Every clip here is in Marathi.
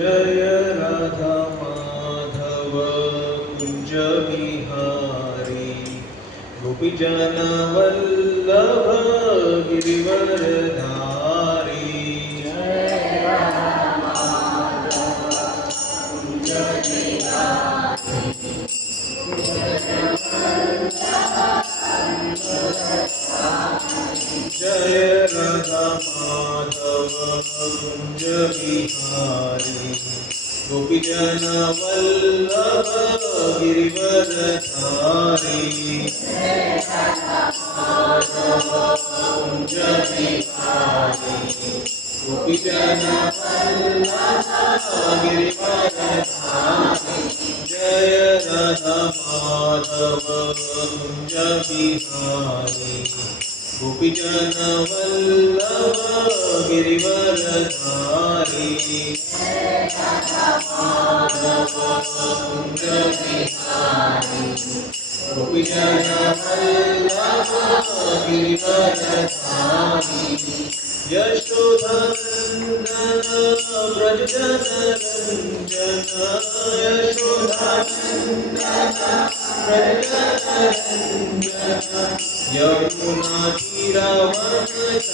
जय राधा माधव कुंज बिहारी गोपीजन वल्लभ गिरिवरधारी जय राधा माधव कुंज बिहारी गोपीजन वल्लभ गिरिवरधारी कुंज बिहारी गोपीजन वल्लभ गिरिवरधारी जय राधा माधव कुंज बिहारी गोपीजन वल्लभ गिरिवरधारी कुंज बिहारी गोपीजन वल्लभ गिरिवरधारी यशोधनंदन व्रजजन रंजन यशोधनंदन व्रजजन रंजन यमुना तीरावनचारी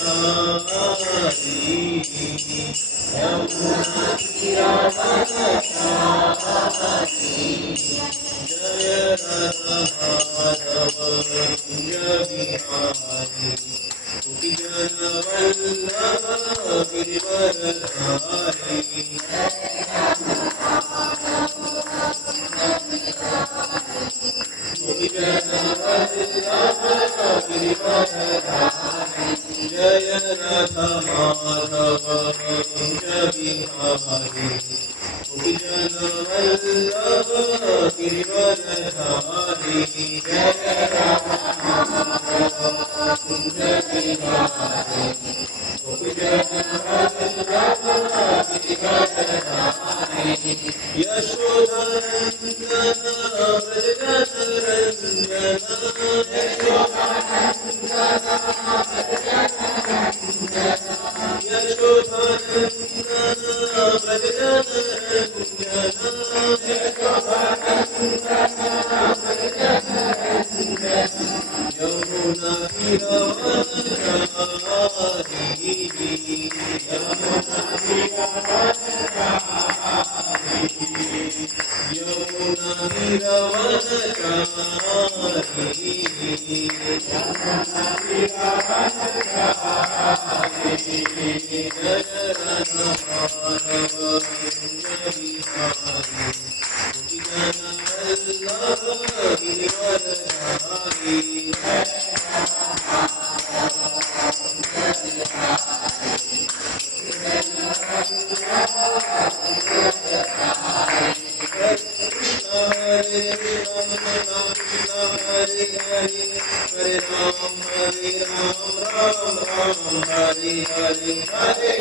यमुना तीरावनचारी जय राधा माधव कुंज बिहारी गोपीजन वल्लभ गिरिवरधारी गोपीजन वल्लभ गिरिवरधारी जय राधा माधव कुंज बिहारी गोपीजन वल्लभ गिरिवरधारी जय राधा माधव कुंज बिहारी गोपीजन वल्लभ गिरिवरधारी यशोधनंदन व्रजजन रंजन यशोधनंदन व्रजजन रंजन यमुना तीरावनचारी यमुना तीरावनचारी जय Radha Madhav Kunj Bihari गोपीजन Vallabh Girivardhari Hare Krishna Hare Hare Hare Ram Ram Hare Hare Hare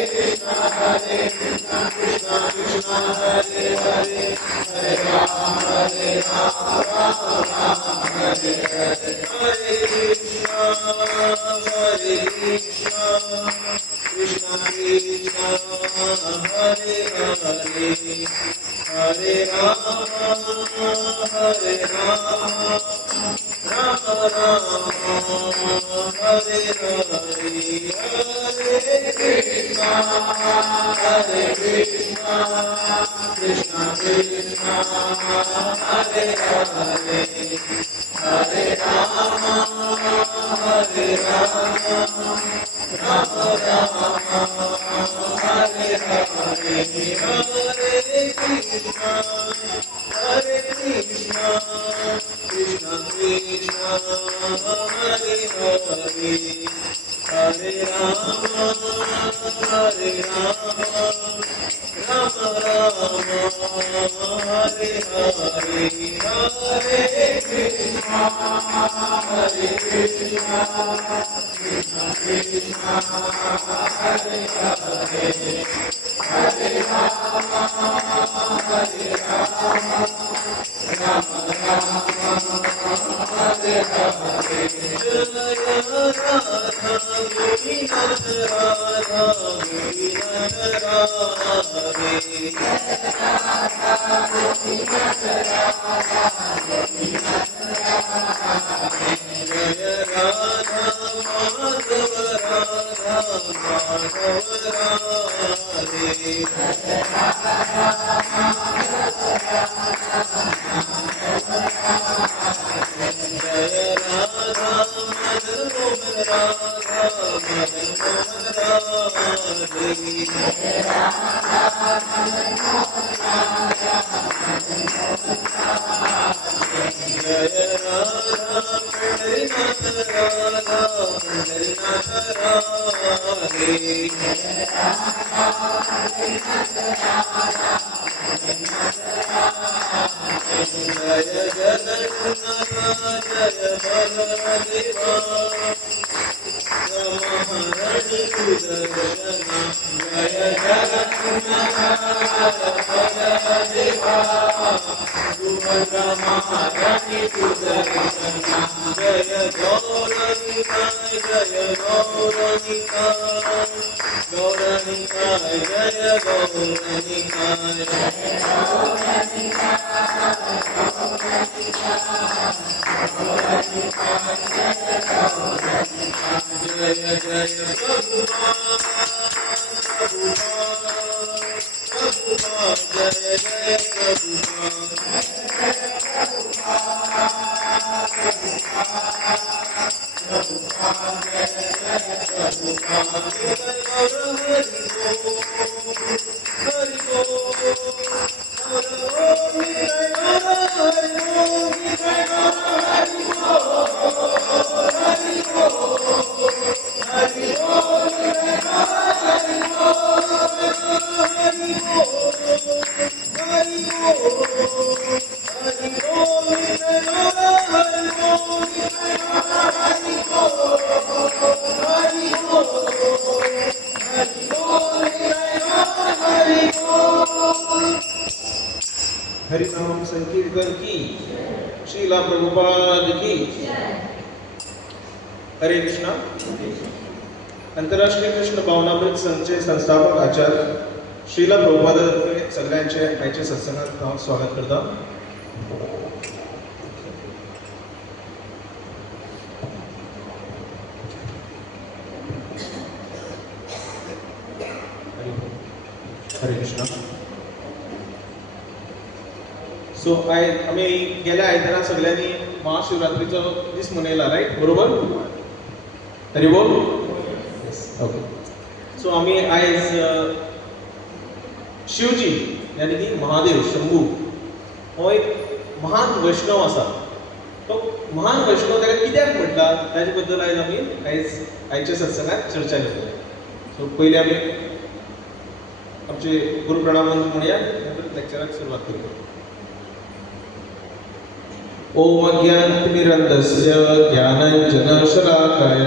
Krishna Krishna Krishna Hare Hare Hare Ram Ram Hare Hare Hare Krishna Krishna Krishna Hare Hare Hare Rama Hare Rama Rama Rama Hare Hare Hare Krishna Krishna Krishna Hare Hare Hare Rama Hare Rama Rama Rama Hare Hare Hare Krishna Krishna Krishna Hare Hare Hare Rama Hare Rama Rama Rama Hare Hare Hare Krishna Krishna Krishna Hare Hare Hare Rama Hare Rama Rama Rama Hare Hare Jaya Radha Govinda Radha Govinda Radha हरिनाम संकीर्तन की, श्रीला प्रभुपाद की। हरे कृष्णा। अंतरराष्ट्रीय कृष्ण भावनामृत संघचे संस्थापक आचार्य श्रीला प्रभुपादातर्फे सगळ्यांचे आयचे सत्संगात हांव स्वागत करता। हरे कृष्णा। सो आम्ही गेल्या आयतारा सगळ्यांनी महाशिवरात्रीचो दीस मनयला, राईट? बरोबर? हरी बोल। ओके। सो आम्ही आयज शिवजी यानी की महादेव शंभू हो एक महान वैष्णव आसा। तो महान वैष्णव ताका कित्याक म्हणटा ताचे बद्दल आयज आमी आयच्या सत्संगात चर्चा करतले। सो पयलीं आमी आमचे गुरु प्रणाम म्हणया, नंतर लेक्चराक सुरवात करतले। ओम अज्ञानतिमिरन्धस्य ज्ञानाञ्जनशलाकाय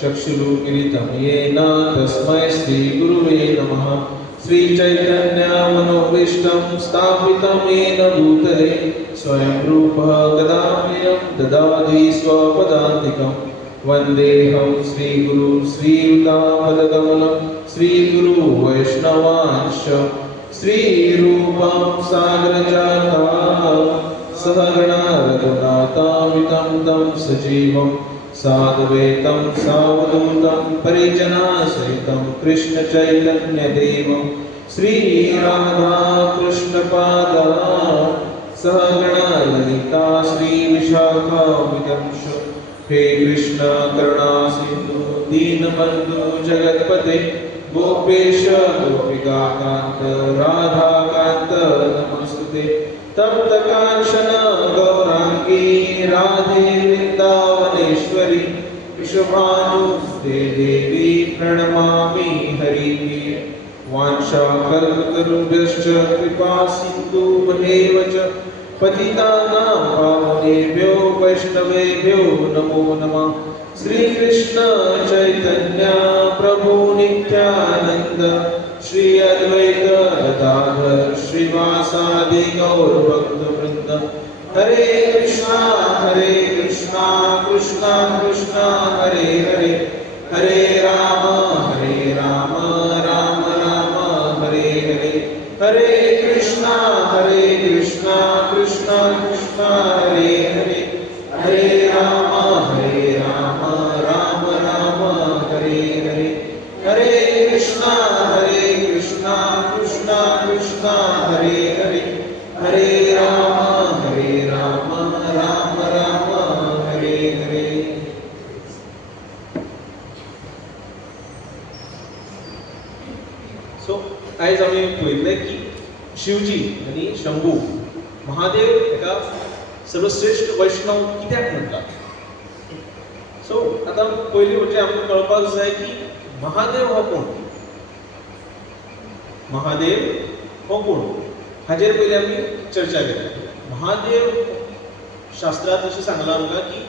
चक्षुरुन्मीलितं येन तस्मै श्रीगुरुवे नमः। श्रीचैतन्यमनोभीष्टं स्थापितं येन भूतले स्वयं रूपः कदा मह्यं ददाति स्वपदान्तिकं। वन्देऽहं श्रीगुरु श्रीयुतापदकमलं श्रीगुरु वैष्णवांश्च श्रीरूपं सागरजातं सहगणा रघुनाथान्वितं तं सजीवं साद्वैतं सावधूतं परिजनसहितं कृष्णचैतन्यदेवं श्रीराधा कृष्णपादा सहगणा ललिता श्रीविशाखान्वितं हे कृष्ण करुणा सिन्धु दीनबन्धु जगत्पते गोपेश गोपिकान्त राधाकान्त नमस्तुते। तप्त कांचन गौरांगी राधे वृंदावनेश्वरी वृषभानुसुते देवी प्रणमामि हरिप्रिये। वाञ्छाकल्पतरुभ्यश्च कृपा सिन्धुभ्येव च पतितानां पावनेभ्यो वैष्णवेभ्यो नमो नमः। श्री कृष्ण चैतन्य प्रभु नित्यानंद श्री अद्वैत गदाधर श्रीवासादि गौर भक्त वृंद। हरे कृष्णा कृष्णा कृष्णा हरे हरे, हरे राम राम राम हरे हरे, हरे कृष्ण कृष्णा कृष्णा कृष्णा हरे हरे हरे राम राम राम हरे हरे हरे कृष्णा कृष्णा कृष्णा हरे हरे हरे राम राम राम हरे हरे. सो आयज आमी पळयलें की शिवजी आनी शंभू महादेव हेका सर्वश्रेष्ठ वैष्णव कित्याक म्हणटा. सो आतां पयलीं म्हणजे आमकां कळपाक जाय की महादेव हो कोण. महादेव हो कोण हाजेर पयलीं आमी चर्चा केली. महादेव शास्त्रांत अशें सांगलां आमकां की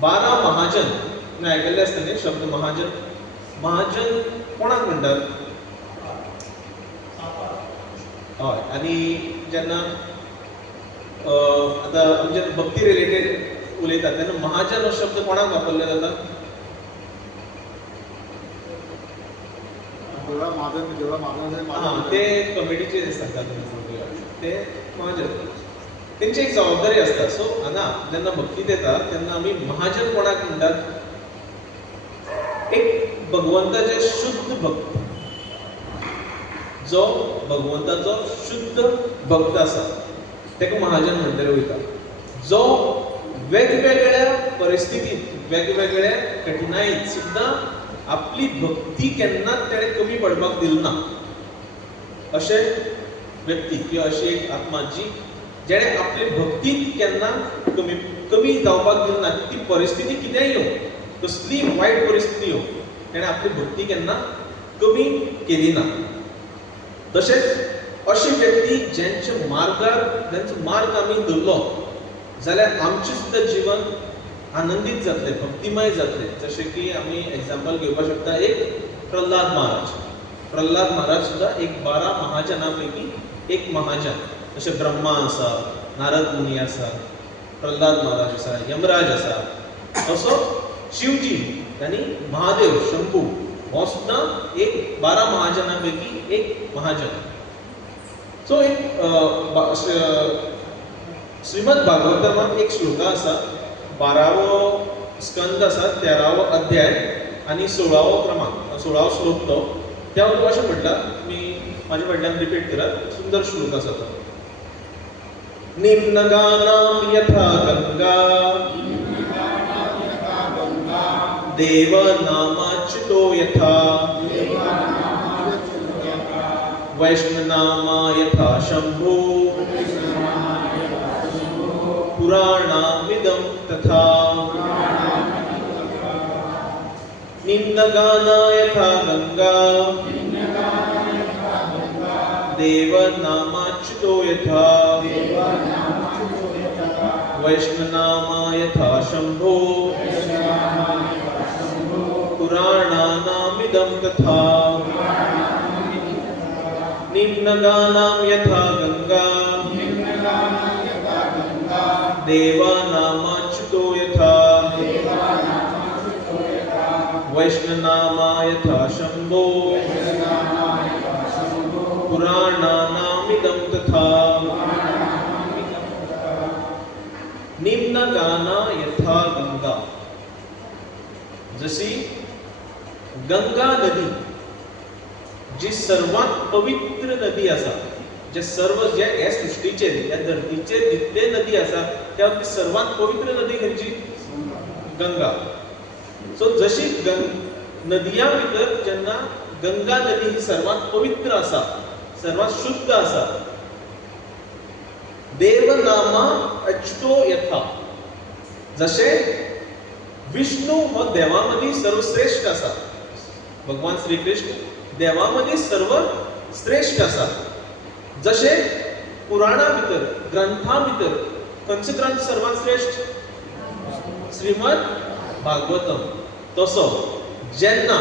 12 महाजन तुमी आयकल्ले आसतलें न्ही शब्द महाजन. महाजन कोणाक म्हणटात. हय आनी जेन्ना आतां आमचे भक्ती रिलेटेड उलयतात तेन्ना महाजन हो शब्द कोणाक वापरलो जाता. ते कमिटीचे सांगतात ते महाजन तेंची एक जबाबदारी आसता. सो हांगा जेन्ना भक्तीत येता तेन्ना आमी महाजन कोणाक म्हणटात. एक भगवंताचे शुद्ध भक्त जो भगवंताचो शुद्ध भक्त आसा तेका महाजन म्हणटले वयता. जो वेगवेगळ्या परिस्थितींत वेगवेगळ्या कठिनाईत सुद्दां आपली भक्ती केन्नाच तेणें कमी पडपाक दिली ना अशे व्यक्ती किंवा अशी एक आत्मा जी जेणे आपली भक्ती केन्ना कमी जावपाक दिली ना. ती परिस्थिती कितेंय येवं कसली वायट परिस्थिती येवं तेणें आपली भक्ती केन्ना कमी केली ना. तशेंच अशी व्यक्ती ज्यांच्या मार्गार ज्यांचो मार्ग आमी धरलो जाल्यार आमचें सुद्दां जिवन आनंदीत जातलें भक्तिमय जातलें. जशें की आमी एग्जाम्पल घेवपाक शकता एक प्रल्हाद महाराज. प्रल्हाद महाराज सुद्दां एक 12 महाजनां पैकी एक महाजन. जशें ब्रह्मा आसा नारद मुनी आसा प्रल्हाद महाराज आसा यमराज आसा. तसो शिवजी आनी महादेव शंभू हो सुद्दां एक 12 महाजनां पैकी एक महाजन. सो एक श्रीमद भागवतमांत एक श्लोका आसा 12वो स्कंद आसा 13वो अध्याय आनी 16वो क्रमांक 16वो श्लोक तो. त्या तो अशें म्हटला तुमी म्हाजे फाटल्यान रिपीट करात. सुंदर श्लोक आसा तो. निम्नगानां यथा गंगा देवनामाच्युतो यथा वैष्णवनामा यथा शंभो पुराणामिदं तथा. निम्नगाना यथा गंगा देवनामाच्युतो यथा वैष्णवनामा यथा शंभो पुराणानामिदं तथा. निम्नगानां यथा गंगा देवानामाच्युतो यथा वैष्णवनामा यथा शंभो पुराणानामिदं तथा. निम्नगाना यथा गंगा. जशी गंगा नदी जी सर्वात पवित्र नदी आसा. जे सर्व जे ह्या सृष्टीचेर ह्या धर्तीचेर जितले नदी आसा त्या सर्वात पवित्र नदी खंयची गंगा. सो जशी नदया भितर जेन्ना गंगा नदी ही सर्वात पवित्र आसा सर्वात शुद्ध आसा. देवनामा अच्युतो यथा. जशे विष्णू हो देवा मदी सर्वश्रेष्ठ आसा. भगवान श्री कृष्ण देवा मदी सर्व श्रेष्ठ आसा. जशे पुराणा भितर ग्रंथा भितर खंयचो ग्रंथ सर्वात श्रेष्ठ श्रीमद भागवतम. तसो जेन्ना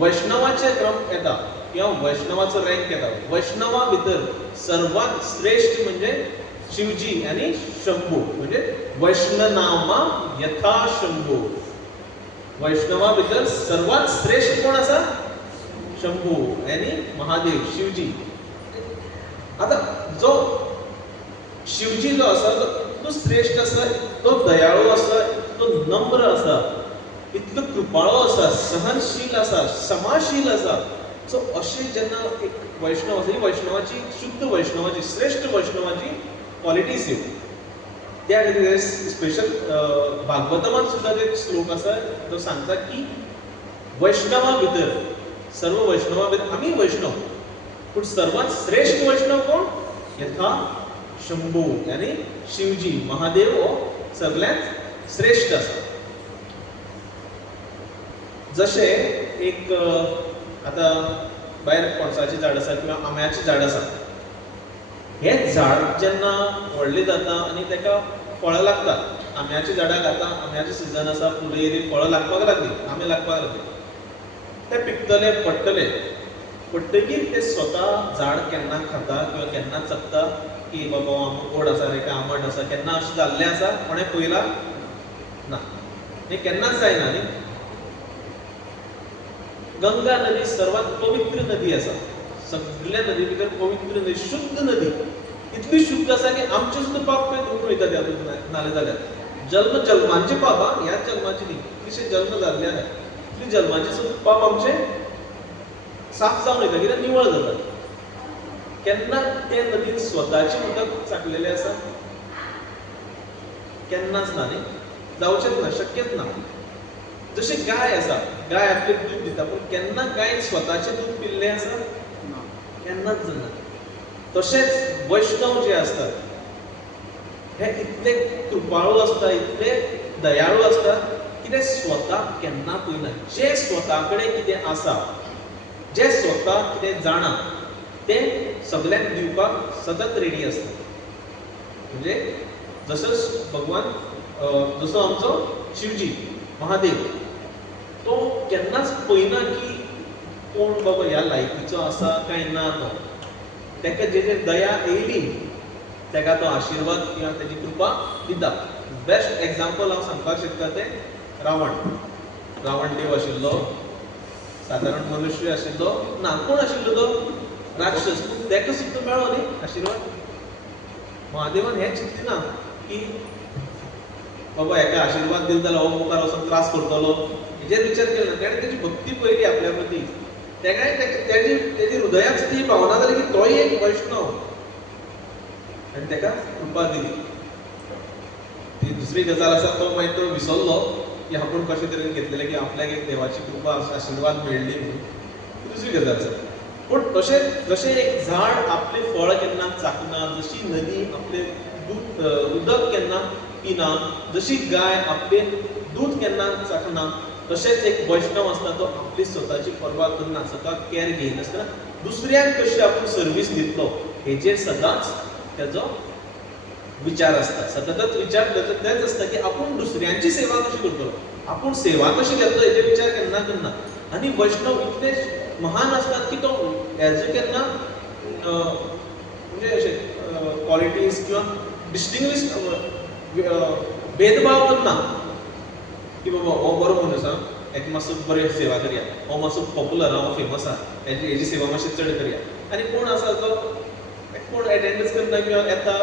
वैष्णवाचे क्रम येता किंवा वैष्णवाचो रँक येता वैष्णवा भितर सर्वात श्रेष्ठ म्हणजे शिवजी आणि शंभू म्हणजे वैष्णवनामा यथा शंभू. वैष्णवा भितर सर्वात श्रेष्ठ कोण आसा शंभू आणि महादेव शिवजी. आता जो शिवजी जो आसा तो श्रेष्ठ आसा, तो दयाळू आसा, तो नम्र आसा, इतलो कृपाळो आसा, सहनशील आसा, क्षमाशील आसा. सो अशें जेन्ना एक वैष्णव आसा, ही वैष्णवाची शुद्ध वैष्णवाची श्रेष्ठ वैष्णवाची क्वॉलिटीज ह्यो. त्या खातीर स्पेशल भागवतमांत सुद्दां एक श्लोक आसा तो सांगता की वैष्णवा भितर, सर्व वैष्णवा भितर आमी वैष्णव, पूण सर्वात श्रेष्ठ वैष्णव कोण? यथा शंभू, यानी शिवजी महादेव हो सगळ्यांत श्रेष्ठ आसा. जशे एक आता भायर पणसाचें झाड आसा किंवा आंब्याचें झाड आसा, हें झाड जेन्ना व्हडलें जाता आनी ताका फळां लागतात, आंब्याच्या झाडाक आतां आंब्याचें सिजन आसा, फुलां येयलीं, फळां लागपाक लागलीं, आंबे लागपाक लागले, ते पिकतले, पडटले, पडटकीर ते स्वता झाड केन्ना खाता किंवा केन्ना चखता की बाबा आंबो गोड आसा रे काय आंबट आसा, केन्ना अशें जाल्लें आसा कोणें पळयलां ना, हें केन्नाच जायना न्ही. गंगा नदी सर्वात पवित्र नदी आसा, सगळ्या नदी भितर पवित्र नदी, शुद्ध नदी, इतली शुद्ध आसा की आमचे सुद्दां पाप खंय धुवन वयता त्या नाले जाल्यार जल्मांचे पाप, ह्याच जल्माचे न्ही, कितलेशे जल्म जाल्ले आसा, इतले जल्माचे सुद्दां पाप आमचे साफ जावन वयता, कित्याक निवळ जाता. केन्ना ते नदीन स्वताचें उदक चाकलेलें आसा? केन्नाच ना न्ही, जावचेंच ना, शक्यच ना. जशें गाय आसा, गाय आपलें दूध दिता, पूण केन्ना गायन स्वताचें दूध पिल्लें आसा? केन्नाच जाना. तशेंच वैष्णव जे असतात हे इतले कृपाळू असता, इतले दयाळू असता की ते स्वता केन्ना पळयना. जे स्वता कडेन कितें आसा, जे स्वता कितें जाणा ते सगळ्यांक दिवपाक सतत रेडी असता. म्हणजे जसो भगवान, जसो आमचो शिवजी महादेव, तो केन्नाच पळयना की कोण बाबा ह्या लायकीचो आसा काय ना. तो ताका जेचेर दया येयली ताका तो आशिर्वाद किंवा ताची कृपा दिता. बेस्ट एग्जाम्पल हांव सांगपाक शकता तें रावण देव आशिल्लो, सादारण मनुष्य आशिल्लो ना, कोण आशिल्लो तो? राक्षस. ताका सुद्दां मेळ्ळो न्ही आशिर्वाद. महादेवान हें चिंतलें ना की बाबा हेका आशिर्वाद दिलो जाल्यार हो मुखार वचून त्रास करतलो, हेजेर विचार केलो ना. ताणें तेजी भक्ती पळयली आपल्या मदीं, तेजी हृदयात ती भावना जाली की तोय एक वैष्णव, आनी ताका कृपा दिली. ती दुसरी गजाल आसा, तो मागीर तो विसरलो की आपूण कशें तरेन घेतलेलें की आपल्याक एक देवाची कृपा आशिर्वाद मेळ्ळी म्हणून. ती दुसरी गजाल आसा. पूण तशेंच जशें एक झाड आपलें फळ केन्ना चाखना, जशी नदी आपलें उदक केन्ना पिना, जशी गाय आपलें दूध केन्ना चाखना, तशेंच एक वैष्णव आसता तो आपली स्वताची पर्वा करना, स्वता कॅर घेयनासतना दुसऱ्यांक कशी आपूण सर्वीस दितलो हेजेर सदांच तेजो विचार आसता. सततच विचार तेच आसता की आपूण दुसऱ्यांची सेवा कशी करतलो, आपूण सेवा कशी घेतलो हेजेर विचार केन्ना करना. आनी वैष्णव इतले महान असतात की तो हेजो केन्ना म्हणजे अशें क्वॉलिटीज किंवा डिस्टिंग्वीश भेदभाव करना की बाबा हो बरो मनीस आहा, हेका मातसो बरें सेवा करया, हो मातसो पॉप्युलर आहा, हो फेमस आहा, हेजी सेवा मातशी चड करया. आनी कोण आसा तो कोण एटेंडन्स करता किंवा येता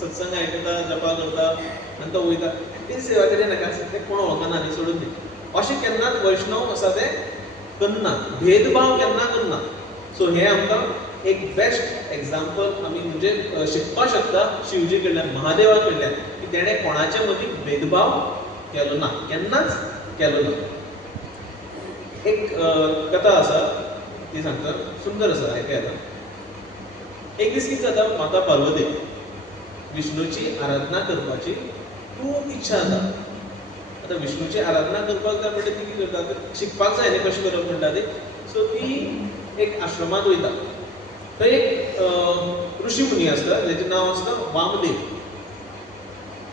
सत्संग आयकता, जपा करता आनी तो वयता, तेजी सेवा करया नाका, ते कोण वळखना आनी सोडून दी. अशें केन्नाच वैष्णव आसा ते करना, भेदभाव केन्ना करना. सो हें आमकां एक बेस्ट एग्जाम्पल आमी म्हणजे शिकपाक शकता शिवजी कडल्यान, महादेवा कडल्यान, की तेणें कोणाच्या मदीं भेदभाव केलो ना, केन्नाच केलो ना. एक कथा आसा ती सांगता, सुंदर आसा, आयकूया आतां. एक दीस कितें जाता, माता पार्वती विष्णूची आराधना करपाची खूब इच्छा जाता. आतां विष्णूची आराधना करपाक जाय म्हणटा ती कितें करता, शिकपाक जाय न्ही कशें करप म्हणटा ती. सो ती एक आश्रमांत वयता. थंय एक ऋषी मुनी आसता, जेचें नांव आसता वामदेव.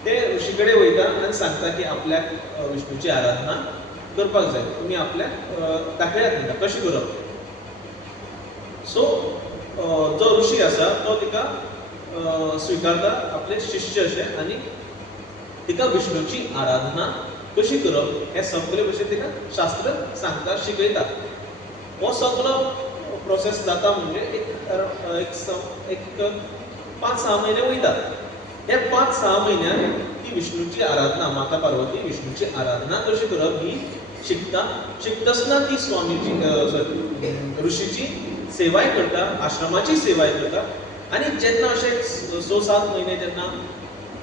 ते ऋषी कडेन वयता आनी सांगता की आपल्याक विष्णूची आराधना करपाक जाय, तुमी आपल्याक दाखयात म्हणटा कशें करप. सो जो ऋषी आसा तो तिका स्विकारता आपले शिष्य अशें, आनी तिका विष्णूची आराधना कशी करप हें सगळे भशेन तिका शास्त्र सांगता, शिकयता. हो सगळो प्रोसेस जाता म्हणजे एक 5-6 महिने वयतात. हे 5-6 म्हयन्यात ती विष्णूची आराधना, माता पार्वती विष्णूची आराधना कशी करप ही शिकता. शिकतासतना ती स्वामीची ऋषीची सेवाय करता, आश्रमाची सेवाय करता. आणि जेन्ना अशे 6-7 महिने जेन्ना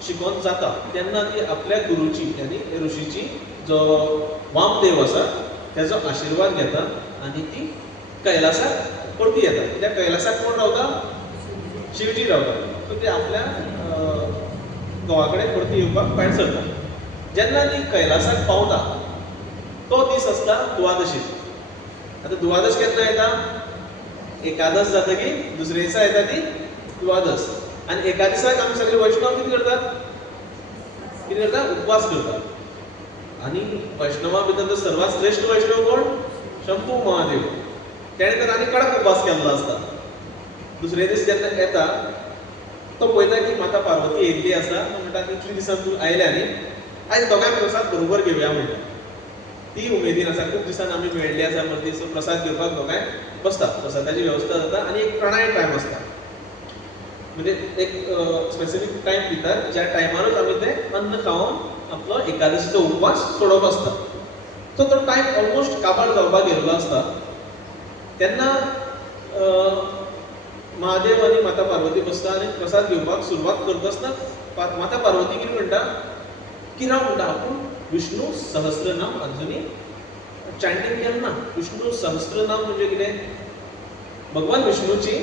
शिकोवन जाता तेन्ना ती आपल्या गुरुची आनी ऋषीची जो वामदेव आसा तेजो आशिर्वाद घेता आनी ती कैलासाक परती येता. त्या कैलासाक कोण रावता? शिवजी रावता. सो ती आपल्या घोवा कडेन परती येवपाक भायर सरता. जेन्ना ती कैलासाक पावता तो दीस आसता द्वादशीचो. आतां द्वादश केन्ना येता? एकादश जातकी दुसरे दिसा येता ती द्वादश. आनी एका दिसाक आमी सगळे वैष्णव कितें करतात? उपवास करतात. आनी वैष्णवा भितर तर सर्वात श्रेष्ठ वैष्णव कोण? शंभू महादेव. तेणे तर आनी कडक उपवास केल्लो आसता. दुसरे दीस जेन्ना येता तो पळयता की माता पार्वती येयल्ली आसा. तो म्हणटा इतले दिसान तूं आयल्या न्ही, आयज दोगांय प्रसाद बरोबर घेवया म्हणटा. ती उमेदीन आसा, खूब दिसान आमी मेळ्ळी आसा परती. सो प्रसाद घेवपाक दोगांय बसता. प्रसादाची वेवस्था जाता आनी एक प्रणय टायम आसता. म्हणजे एक स्पेसिफीक टायम दितात ज्या टायमारूच आमी ते अन्न खावन आपलो एकादशीचो उपवास सोडप आसता. सो तो टायम ऑलमोस्ट काबार जावपाक गेल्लो आसता. तेन्ना महादेव आनी माता पार्वती बसता आनी प्रसाद घेवपाक सुरवात करता आसतना माता पार्वती कितें म्हणटा की राव म्हणटा आपूण विष्णू सहस्रनाम अजुनी चॅन्टिंग केलें ना. विष्णू सहस्रनाम म्हणजे कितें? भगवान विष्णूची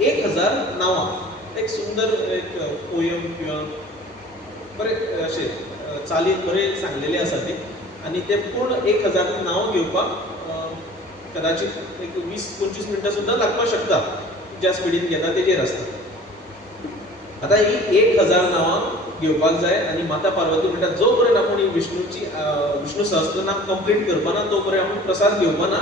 1000 नांवां. एक सुंदर एक पोयम किंवा बरें अशें चालीन बरें सांगलेली आसा ती. आनी ते पूर्ण 1000 नांवां घेवपाक कदाचित एक 20-25 मिनटां सुद्दां लागपाक शकता. ज्या स्पिडीन घेता तेजेर आसता. आतां ही 1000 नांवां घेवपाक जाय आनी माता पार्वती म्हणटा जो पर्यंत आपूण ही विष्णू सहस्रनाम कंप्लीट करपाना तो पर्यंत आपूण प्रसाद घेवपाना.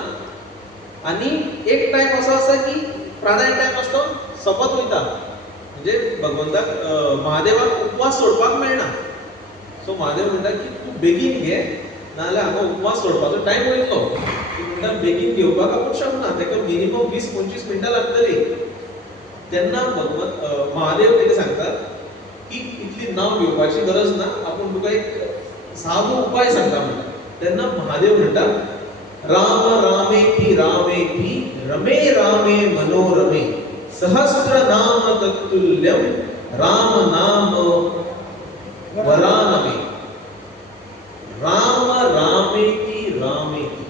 आनी एक टायम असो आसा की प्राणाय टायम आसता तो सोंपत वयता. म्हणजे भगवंताक महादेवाक उपवास सोडपाक मेळना. सो महादेव म्हणटा की तूं बेगीन घे नाजाल्यार हांगा उपवास सोडपाचो टायम वयतलो. ती म्हणटा बेगीन घेवपाक आपूण शकना, ताका मिनिमम 20-25 मिनटां लागतली. तेन्ना महादेव ताका सांगतात की इतली नांव घेवपाची गरज ना, आपूण तुका एक सादो उपाय सांगता म्हणटा. तेन्ना महादेव म्हणटा राम रामेति रामेति रमे रामे मनोरमे सहस्र नाम तत्तुल्यम राम नाम वरानमे. राम रामेति रामेति.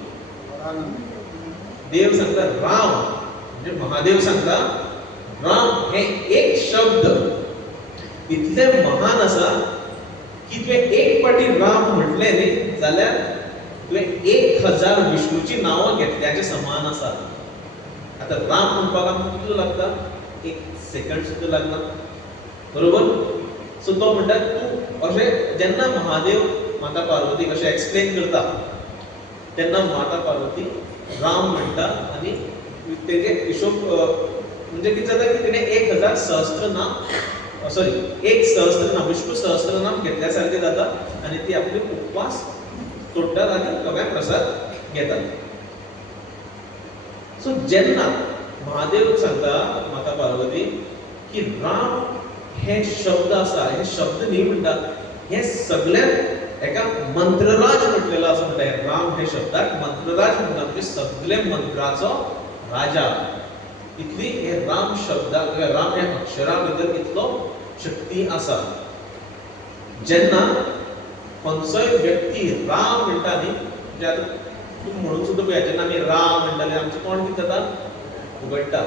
देव सांगता राम म्हणजे महादेव सांगता राम हे एक शब्द इतले महान आसा की तुवें एक पाटी राम म्हटले न्ही जाल्यार तुवें 1000 विष्णूची नांवां घेतल्याचे समान आसा. आता राम म्हणपाक आमकां कितलो लागता? 1 सेकंड सुद्दां लागना. बरोबर? सो तो म्हणटा तूं अशें जेन्ना महादेव माता पार्वतीक अशें एक्सप्लेन करता तेन्ना माता पार्वती राम म्हणटा आनी तेजे हिशोब म्हणजे कितें जाता की तिणें 1000 सहस्त्रनाम सॉरी 1 सहस्त्रनाम विष्णू सहस्त्रनाम घेतल्या सारकें जाता आनी ती आपली उपवास सोडटात आनी सगळ्यांक प्रसाद घेतात. सो जेन्ना महादेव सांगता माता पार्वती की राम हे शब्द आसा, हे शब्द न्ही म्हणटा, हे सगळ्यात एका मंत्रराज म्हटलेलो आसा म्हणटा. राम हे शब्दाक मंत्रराज म्हणटा म्हणजे सगळे मंत्राचो राजा. इतली हे राम शब्दाक राम ह्या अक्षरा भितर इतलो शक्ती आसा. जेन्ना खंयचोय व्यक्ती राम म्हणटा न्ही म्हणजे आतां तूं म्हणून सुद्दां पळया जेन्ना आमी राम म्हणटाले आमचें तोंड कितें जाता? उगडटा.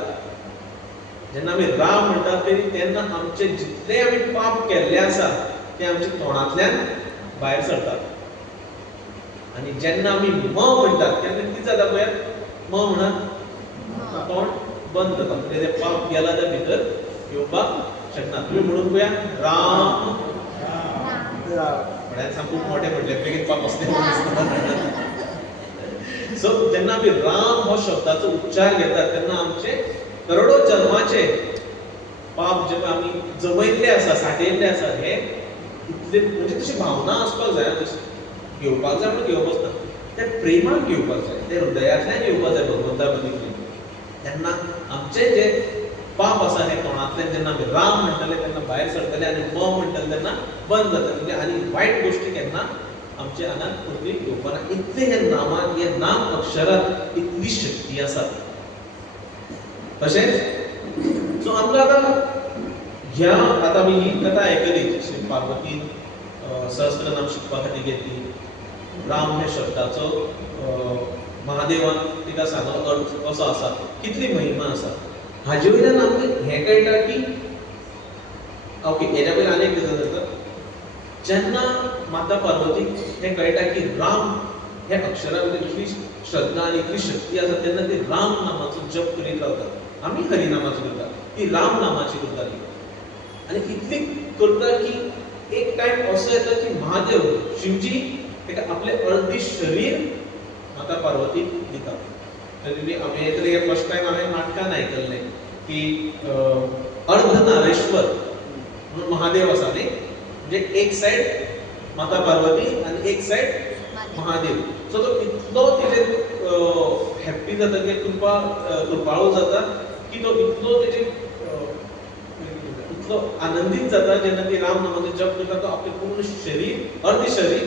जेन्ना आमी राम म्हणटा तेन्ना आमचे जितले आमी पाप केल्ले आसा ते आमच्या तोंडांतल्यान भायर सरतात. आनी जेन्ना आमी म म्हणटात तेन्ना कितें जाता पळय म म्हणत तोंड बंद जाता म्हणजे ते पाप गेला त्या भितर येवपाक शकना. तुमी म्हणून पळया राम म्हळ्यार सामको मोठे म्हटले बेगीन पाप असले. सो जेन्ना आमी राम हो शब्दाचो उच्चार घेतात तेन्ना आमचे करोडो जन्माचे पाप जे आमी जमयल्ले आसा सांठयल्ले आसा हे इतले म्हणजे तशी भावना आसपाक जाय. तशी घेवपाक जाय म्हणून घेवप आसता ते प्रेमान घेवपाक जाय, ते हृदयांतल्यान घेवपाक जाय भगवंता मदीं. तेन्ना आमचे जे पाप आसा हे तोंडांतल्यान जेन्ना आमी राम म्हणटले तेन्ना भायर सरतले आनी म म्हणटले तेन्ना बंद जातले आनी वायट गोश्टी केन्ना आमचे आंगांत पडपी येवपाना. इतले हे नामांत हे नाम अक्षरांत इतली शक्ती आसा. तशेंच सो आमकां आतां आमी ही कथा आयकली श्री पार्वती सहस्त्रनाम शिकपा खातीर घेतली. राम ह्या शब्दाचो महादेवान तिका सांगलो अर्थ कसो आसा, कितली महिमा आसा. हाजे वयल्यान आमकां हें कळटा की ओके हेच्या पयलीं आनी एक गजाल जाता. जेन्ना माता पार्वतीक हें कळटा की राम ह्या अक्षरा भितर इतली श्रद्धा आनी इतली शक्ती आसा तेन्ना ती राम नामाचो जप करीत रावता. आमी हरी नामाचो करता, ती राम नामाची करताली आनी इतली करता की एक टायम असो येता की महादेव शिवजी ताका आपले अर्धी शरीर माता पार्वतीक दिता. आमी तरी फर्स्ट टायम हांवें नाटकान आयकल्लें की अर्धनारेश्वर म्हणून महादेव आसा न्ही, म्हणजे एक सायड माता पार्वती आनी एक सायड महादेव. सो तो इतलो तेजेर हॅप्पी जाता की कृपाळू जाता की तो इतलो तेजेर इतलो आनंदीत जाता जेन्ना ती राम नामाचो जप करता. तो आपले पूर्ण शरीर अर्धे शरीर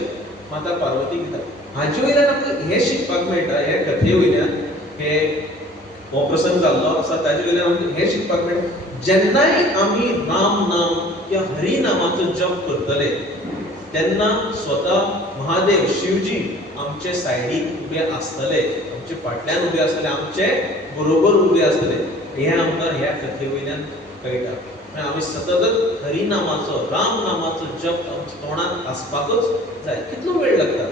माता पार्वतीक दिता. हाजे वयल्यान आमकां हें शिकपाक मेळटा, हे कथे वयल्यान हे हो प्रसंग जाल्लो आसा ताजे वयल्यान आमकां हें शिकपाक मेळटा जेन्नाय आमी राम नाम या हरी नामाचो जप करतले तेन्ना स्वता महादेव शिवजी आमचे सायडीक उबे आसतले, आमचे फाटल्यान उबे आसतले, आमचे बरोबर उबे आसतले. हें आमकां ह्या कथे वयल्यान कळटा. आमी सतत हरी नामाचो राम नामाचो जप आमच्या तोंडांत आसपाकूच जाय. कितलो वेळ लागता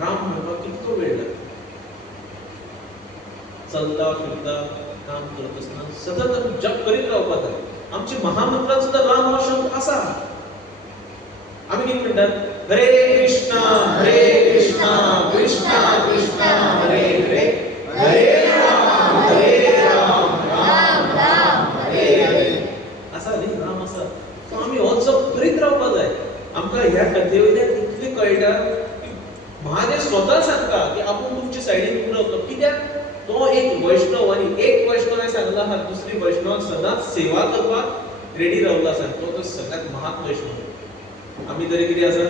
राम म्हणपाक, कितलो वेळ लागता. चलता फिरता काम करता आसतना सतत आमी जप करीत रावपाक जाय. आमचे महामंत्रांत सुद्दां राम हो शब्द आसा. आमी कितें म्हणटात हरे कृष्णा कृष्णा कृष्णा हरे हरे हरे राम राम राम हरे हरे आसा न्ही राम आसा. सो आमी हो जप करीत रावपाक जाय. आमकां ह्या कथे वयल्यान इतलें कळटा की महादेव स्वता सांगता की आपूण तुमचे सायडीन उबो रावतलो. कित्याक तो एक वैष्णव आनी एक वैष्णव सांगला हा दुसरी वैष्णवाक सदांच सेवा करपाक रेडी रावलो आसा. तो सगळ्यात महान वैष्णव. आमी तरी कितें आसा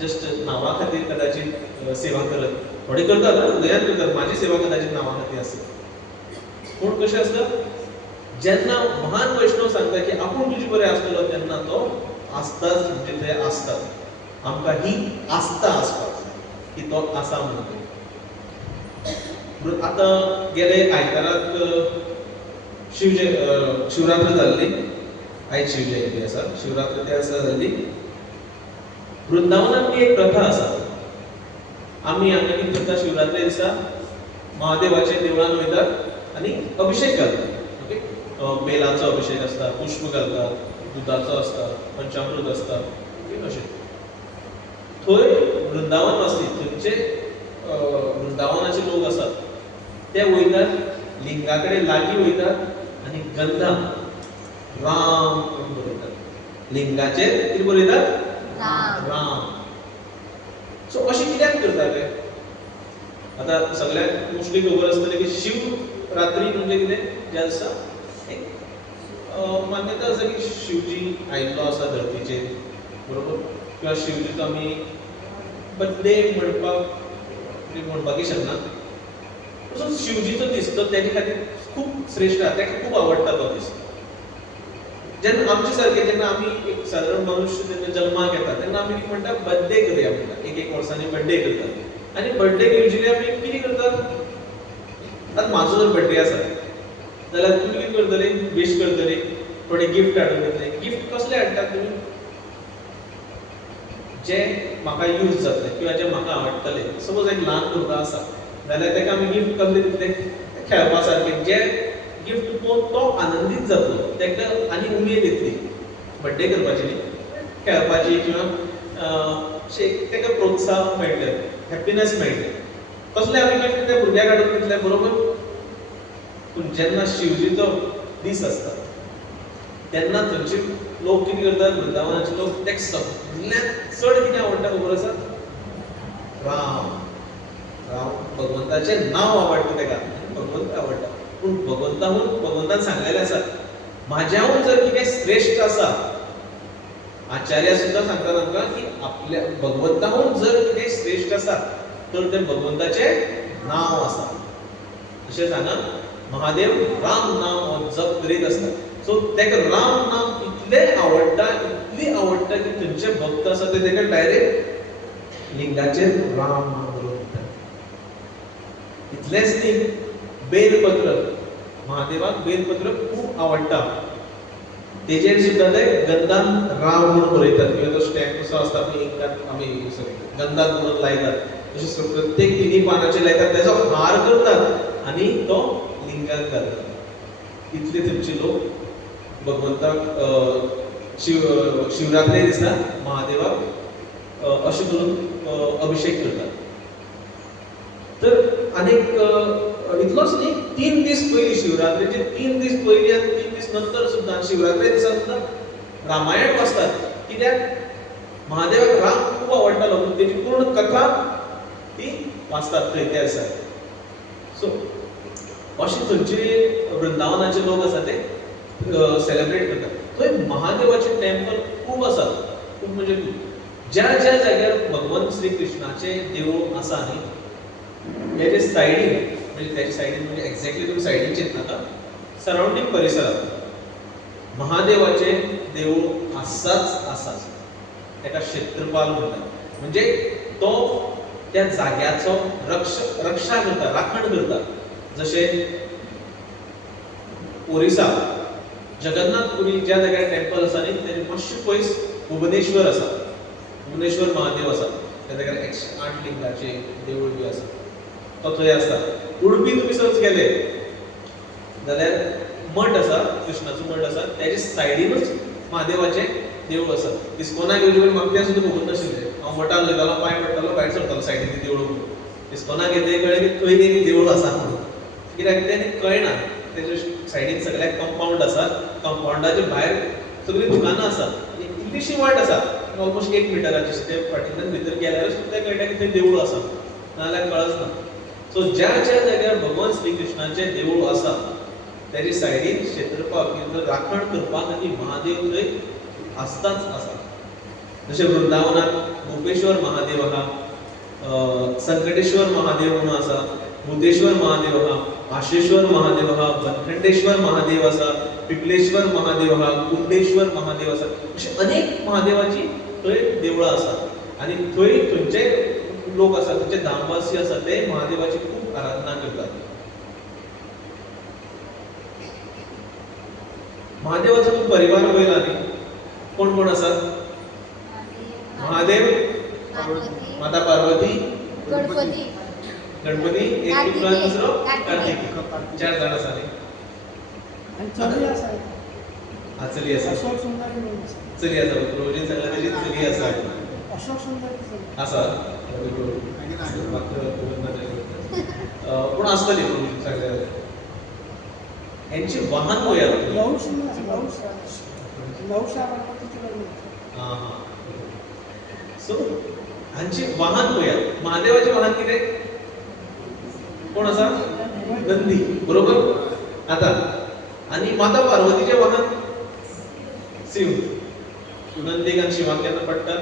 जस्ट नांवा खातीर कदाचित सेवा करत, थोडे करतात हृदयान करतात, म्हाजी सेवा कदाचित नांवा खातीर आसता. पूण कशें आसता जेन्ना महान वैष्णव सांगता की आपूण तुजे बरें आसतलो तेन्ना तो आसताच म्हणजे थंय आसताच. आमकां ही आस्था आसपाक जाय की तो आसा म्हणून. आतां गेले आयताराक शिवरात्र जाल्ली. आयज शिवजयंती आसा, शिवरात्र त्या दिसा जाल्ली. वृंदावनांत एक प्रथा आसा. आमी हांगा कितें करता शिवरात्रे दिसा महादेवाच्या देवळान वयतात आनी अभिशेक घालतात. ओके, बेलाचो अभिशेक आसता, पुष्प घालतात, दुदाचो आसता, पंचामृत आसता, अशें. थंय वृंदावन वासी थंयचे वृंदावनाचे लोक आसात ते वयतात लिंगा कडेन लागीं वयतात आनी गंधान राम म्हणून बरयतात. लिंगाचेर कितें बरयतात राम. सो अशें कित्याक करताले. आतां सगळ्यांक मोस्टली खबर आसतलें की शिवरात्री म्हणजे कितें ज्या दिसा एक मान्यता आसा की शिवजी आयिल्लो आसा धरतीचेर, बरोबर. किंवा शिवजीचो आमी बर्थडे म्हणपाकय शकना. तसो शिवजीचो दीस तो तेजे खातीर खूब श्रेश्ठ आसा, ताका खूब आवडटा तो दीस. जेन्ना आमचे सारके जेन्ना आमी एक सादारण मनुश्य जेन्ना जल्माक येता तेन्ना आमी कितें म्हणटा बर्थडे करया म्हणटा. एक वर्सांनी बर्थडे करतात आनी बर्थडेक युजली आमी कितें करतात. आतां म्हाजो जर बर्थडे आसा जाल्यार तुमी कितें करतली, विश करतली, थोडे गिफ्ट हाडून दितले. गिफ्ट कसले हाडटात तुमी जे म्हाका यूज जातले किंवा जे म्हाका आवडटले. सपोज एक ल्हान भुरगो आसा जाल्यार ताका आमी गिफ्ट कसले दितले, खेळपा सारके जे गिफ्ट पळोवन तो आनंदीत जातलो, ताका आनी उमेद येतली बर्थडे करपाची न्ही, खेळपाची किंवा ताका प्रोत्साहन मेळटलें, हॅपिनेस मेळटलें. कसले आमी गिफ्ट त्या भुरग्याक हाडून दितले बरोबर. पूण जेन्ना शिवजीचो दीस आसता तेन्ना थंयचे लोक कितें करतात, वृंदावनाचे लोक ताका सगळ्यांत चड कितें आवडटा खबर आसा, राम. राम भगवंताचें नांव आवडटा ताका, भगवंत आवडटा. पूण भगवंतान सांगलेलें आसा म्हाज्याहून जर कितें श्रेष्ठ आसा, आचार्य सुद्दां सांगतात आमकां की आपल्या भगवंताहून जर कितें श्रेष्ठ आसा तर तें भगवंताचें नांव आसा. अशें सांगत महादेव राम नाम हो जप करीत आसता. सो तेका राम नाम इतलें आवडटा, इतली आवडटा की थंयचे भक्त आसा ते तेका डायरेक्ट लिंगाचेर राम नाम बरोवन दितात. इतलेंच न्ही, बेलपत्र, महादेवाक बेलपत्र खूब आवडटा. तेजेर सुद्दां ते गंधान राम म्हणून बरयतात किंवा तो स्टॅम्प कसो आसता पळय इंकान आमी गंधान म्हणून लायतात. तशें प्रत्येक तिनी पानाचेर लायतात, तेजो हार करतात आनी तो लिंगाक घालतात. इतले थंयचे लोक भगवंताक शिवरात्रे दिसा महादेवाक अशें करून अभिषेक करतात. तर आनीक इतलोच न्ही, 3 दीस पयलीं शिवरात्रेचे 3 दीस पयलीं आनी 3 दीस नंतर सुद्दां शिवरात्रे दिसा सुद्दां रामायण वाचतात. कित्याक महादेवाक राम खूब आवडटालो म्हणून तेजी पूर्ण कथा ती वाचतात थंय त्या दिसा. सो अशें थंयचे वृंदावनाचे लोक आसा ते सेलिब्रेट करतात. थंय महादेवाचे टेम्पल खूब आसात, खूब म्हणजे ज्या ज्या जाग्यार भगवंत श्री कृष्णाचे देवूळ आसा न्ही, हेजे सायडीन म्हणजे त्याच्या सायडीन म्हणजे एक्झॅक्टली तुम्ही सायडीन चिंतनाका, सराउंडींग परिसरात महादेवाचे देवूळ आसाच आसाच. ताका क्षेत्रपाल म्हणटात. म्हणजे तो त्या जाग्याचो रक्षा करता, राखण करता. जशें ओरिसा जगन्नाथपुरी ज्या जाग्यार टेम्पल आसा न्ही, तेजे मातशें पयस भुवनेश्वर आसा. भुवनेश्वर महादेव आसा. त्या जाग्यार 108 लिंगाचे देवूळ बी आसा, तो थंय आसता. उडपी तुम्ही सर्च केले जाल्यार मठ आसा, कृष्णाचो मठ आसा, त्याच्या सायडीनूच महादेवाचे देवूळ आसा. इस्कॉनाक येवचे पयलीं म्हाका तें सुद्दां खबर नाशिल्लें. हांव मठान वयतालो, पांय पडटालो, भायर सरतालो सायडीन देवूळ. इस्कॉनाक येतकीर कळ्ळें की थंय एक देवूळ आसा म्हणून. कित्याक तें कळना. तेजे सायडीन सगळ्याक कंपाऊंड आसा, कंपाऊंडाच्या भायर सगळीं दुकानां आसात. इल्लीशी वाट आसा, ऑलमोस्ट 1 मिटराची. ते फाटींतल्यान भितर गेल्यार सुद्दां कळटा की थंय देवूळ आसा, नाजाल्यार कळच ना. सो ज्या ज्या जाग्यार भगवान श्री कृष्णाचे देवूळ आसा त्याची सायडीन क्षेत्रपाल राखण करपाक आनी महादेव थंय आसताच आसा. जशें वृंदावनात गोपेश्वर महादेव आहा, संकटेश्वर महादेव म्हणून आसा, भूतेश्वर महादेव आहा, आशेश्वर महादेव आहा, बनखंडेश्वर महादेव आसा, पिपलेश्वर महादेव आहा, कुंडेश्वर महादेव आसा. अशें अनेक महादेवाची थंय देवळां आसात. आनी थंय थंयचे लोक आसात, थंयचे धामवासी आसात, ते महादेवाची खूब आराधना करतात. महादेवाचो खूब परिवार पळयला न्ही, कोण कोण आसात? महादेव, माता पार्वती, गणपती, एक पुत्र दुसरो कार्तिक. 4 जाण आसा न्ही. चली आसा, चली आसा, रोजीन सांगला तेजी चली आसा. आसा पूण आसतली सगळ्या. यांची वाहन पळयात. सो हांची वाहन पळयात. महादेवाचे वाहन कितें? कोण आसा? नंदी, बरोबर. आता आनी माता पार्वतीचे वाहन शिव. नंदीक आनी शिवाक केन्ना पडटा?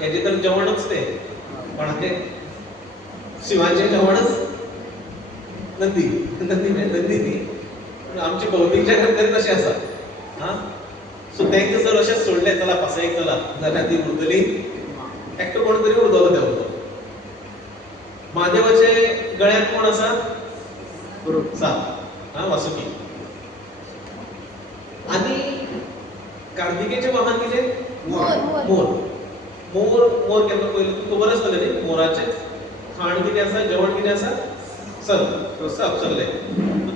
हेजे तर जेवणच ते. कोणाचे? शिवाचे जेवणच नंदी. नंदी न्ही, आमचे भौतीक जगात तरी तशें आसा. सो तेंका जर अशें सोडलें चला पासयेक चला जाल्यार ती उरतली, एकटो कोण तरी उरतलो ते उरतो. महादेवाचे गळ्यांत कोण आसा? साप, वासुकी. आनी कार्तिकेचे वाहन कितें? मोर. मोर केन्ना पयलें तुका खबर आसतलें न्ही. मोराचे खाण कितें आसा, जेवण कितें आसा? साप सगळे.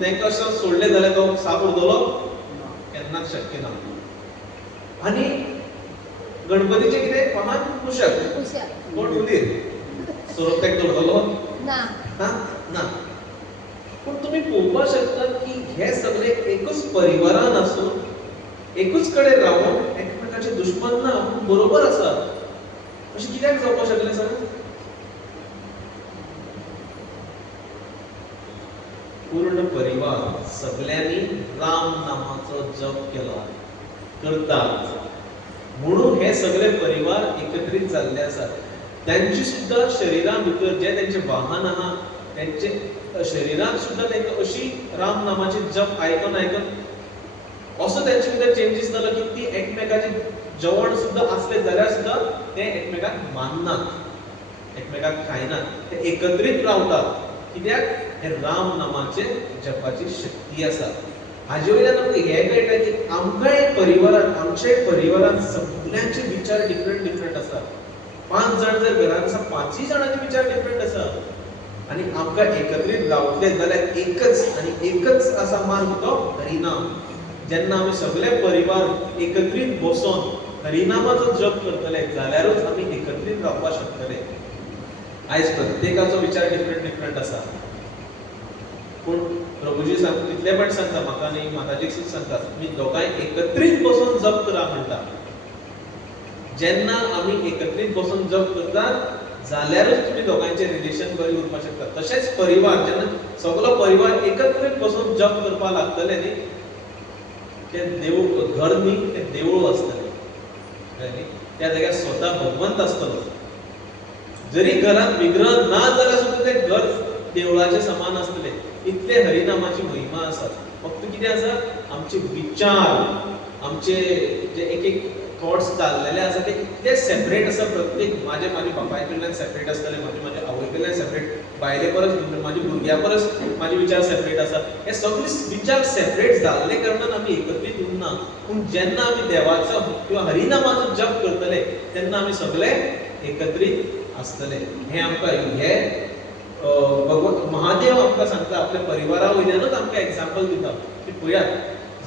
तेंका अशें सोडलें जाल्यार तो साप उरतलो? केन्नाच शक्य ना. आनी गणपतीचे कितें वाहन? कुशक. कोण? उंदीर. सोरोप तेका दवरतलो? ना. पूण तुमी पळोवपाक शकतात की हे सगळे एकूच परिवारान आसून एकूच कडेन रावून एकमेकाचे दुश्मन ना, बरोबर आसा. अशें कित्याक जावपाक शकलें सांग? पूर्ण परिवार सगळ्यांनी राम नामाचो जप केला करतात म्हणून हे सगळे परिवार एकत्रित जाल्ले आसात. त्यांची सुद्धा शरिरां भितर जे त्यांचे वाहन आहा त्यांचे शरिरांत सुद्धा तांकां अशी राम नामाची जप आयकन असो त्यांचे भितर चेंजीस जालो की ती एकमेकाचे जेवण सुद्धा असले जाल्यार सुद्धा ते एकमेकाक माननात एकमेकाक खायनात ते एकत्रित रावतात कित्याक हे राम नामाचे जपाची शक्ती आसा. हाजे वयल्यान आमकां हें कळटा की आमकांय परिवारांत सगळ्यांचे विचार डिफरंट आसा. 5 जाण जर घरांत आसा 5 जाणांचे विचार डिफरंट आसा आनी आमकां एकत्रीत रावतले जाल्यार एकच आसा मार्ग तो हरिनाम. जेन्ना आमी सगळे परिवार एकत्रीत बसून हरिनामाचो जप करतले जाल्यारूच आमी एकत्रीत रावपाक शकतले. आयज प्रत्येकाचो विचार डिफरंट आसा पूण प्रभुजी तितले पण सांगता म्हाका न्ही माताजीक सुद्दां सांगता तुमी दोगांय एकत्रीत बसून जप करा म्हणटा. जेन्ना आमी एकत्रीत बसून जप करतात जाल्यारूच तुमी दोगांयचे रिलेशन बरें उरपाक शकता. तशेंच परिवार जेन्ना सगळो परिवार एकत्रीत बसून जप करपाक लागतले न्ही ते देवूळ घर न्ही ते देवूळ आसतलें त्या जाग्यार स्वता भगवंत आसतलो. जरी घरांत विग्रह ना जाल्यार सुद्दां ते घर देवळाचे समान आसतले. इतले हरिनामाची महिमा आसा. फक्त कितें आसा आमचे विचार आमचे जे एक थॉट्स चाललेले आसा ते इतले सेपरेट आसा. प्रत्येक माझे बापाय कडल्यान सेपरेट आसतले माझे आवय कडल्यान सेपरेट बायले परस माझे भुरग्या परस माझे विचार सेपरेट आसा. हे सगळे विचार सेपरेट जाल्ले कारणान आमी एकत्रीत उरना. पूण जेन्ना आमी देवाचो किंवा हरिनामाचो जप करतले तेन्ना आमी सगळे एकत्रीत आसतले. हे आमकां हे भगवंत महादेव आमकां सांगता आपल्या परिवारा वयल्यानूच आमकां एग्जाम्पल दिता की पळयात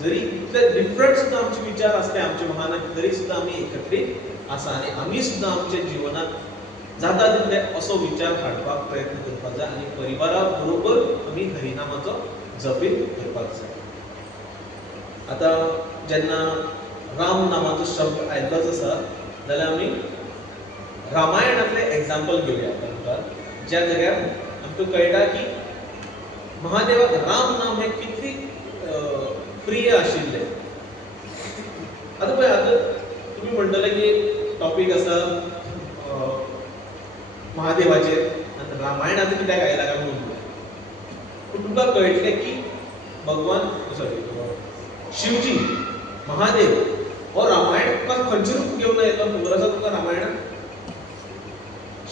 जरी इतले डिफरंट सुद्दां आमचे विचार आसले आमचे महानाक तरी सुद्दां आमी एकत्रीत आसा आनी आमी सुद्दां आमच्या जिवनांत जाता तितले असो विचार हाडपाक प्रयत्न करपाक जाय आनी परिवारा बरोबर आमी हरिनामाचो जपीत करपाक जाय. आतां जेन्ना राम नामाचो शब्द आयल्लोच आसा जाल्यार आमी रामायणातले एग्जाम्पल घेवया तुमकां ज्या जाग्यार आमकां कळटा की महादेवाक राम नाम हे कितली प्रिय आशिल्ले. आतां पळय आतां तुमी म्हणटले की टॉपीक आसा महादेवाचेर आनी रामायणाचें कित्याक आयला काय म्हणून पूण तुमकां कळटलें की भगवान शिवजी महादेव हो रामायण तुका खंयचे रूप घेवन येयलो खबर आसा तुका रामायणांत.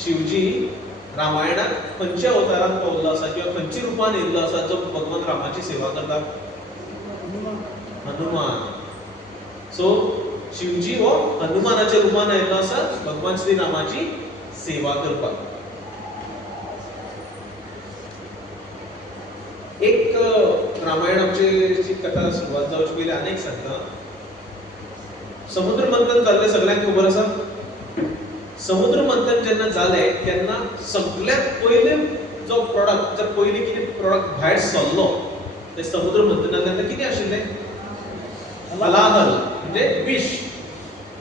शिवजी रामायणात खंयच्या अवतारांत पावल्लो आसा किंवा खंयच्या रुपान येयल्लो आसा जो भगवान रामाची सेवा करता. हनुमान. सो शिवजी हो हनुमानाच्या रुपान आयिल्लो आसा भगवान श्री रामाची सेवा करपाक. एक रामायणाची कथा सुरवात जावचे पयलीं आनीक सांगता. समुद्र मंथन जाल्लें सगळ्यांक खबर आसा. समुद्र मंथन जेन्ना जालें तेन्ना सगळ्यात पयले जो प्रॉडक्ट जर पयलीं कितें प्रॉडक्ट भायर सरलो ते समुद्र मंथनांतल्यान कितें आशिल्लें हलाहल म्हणजे विश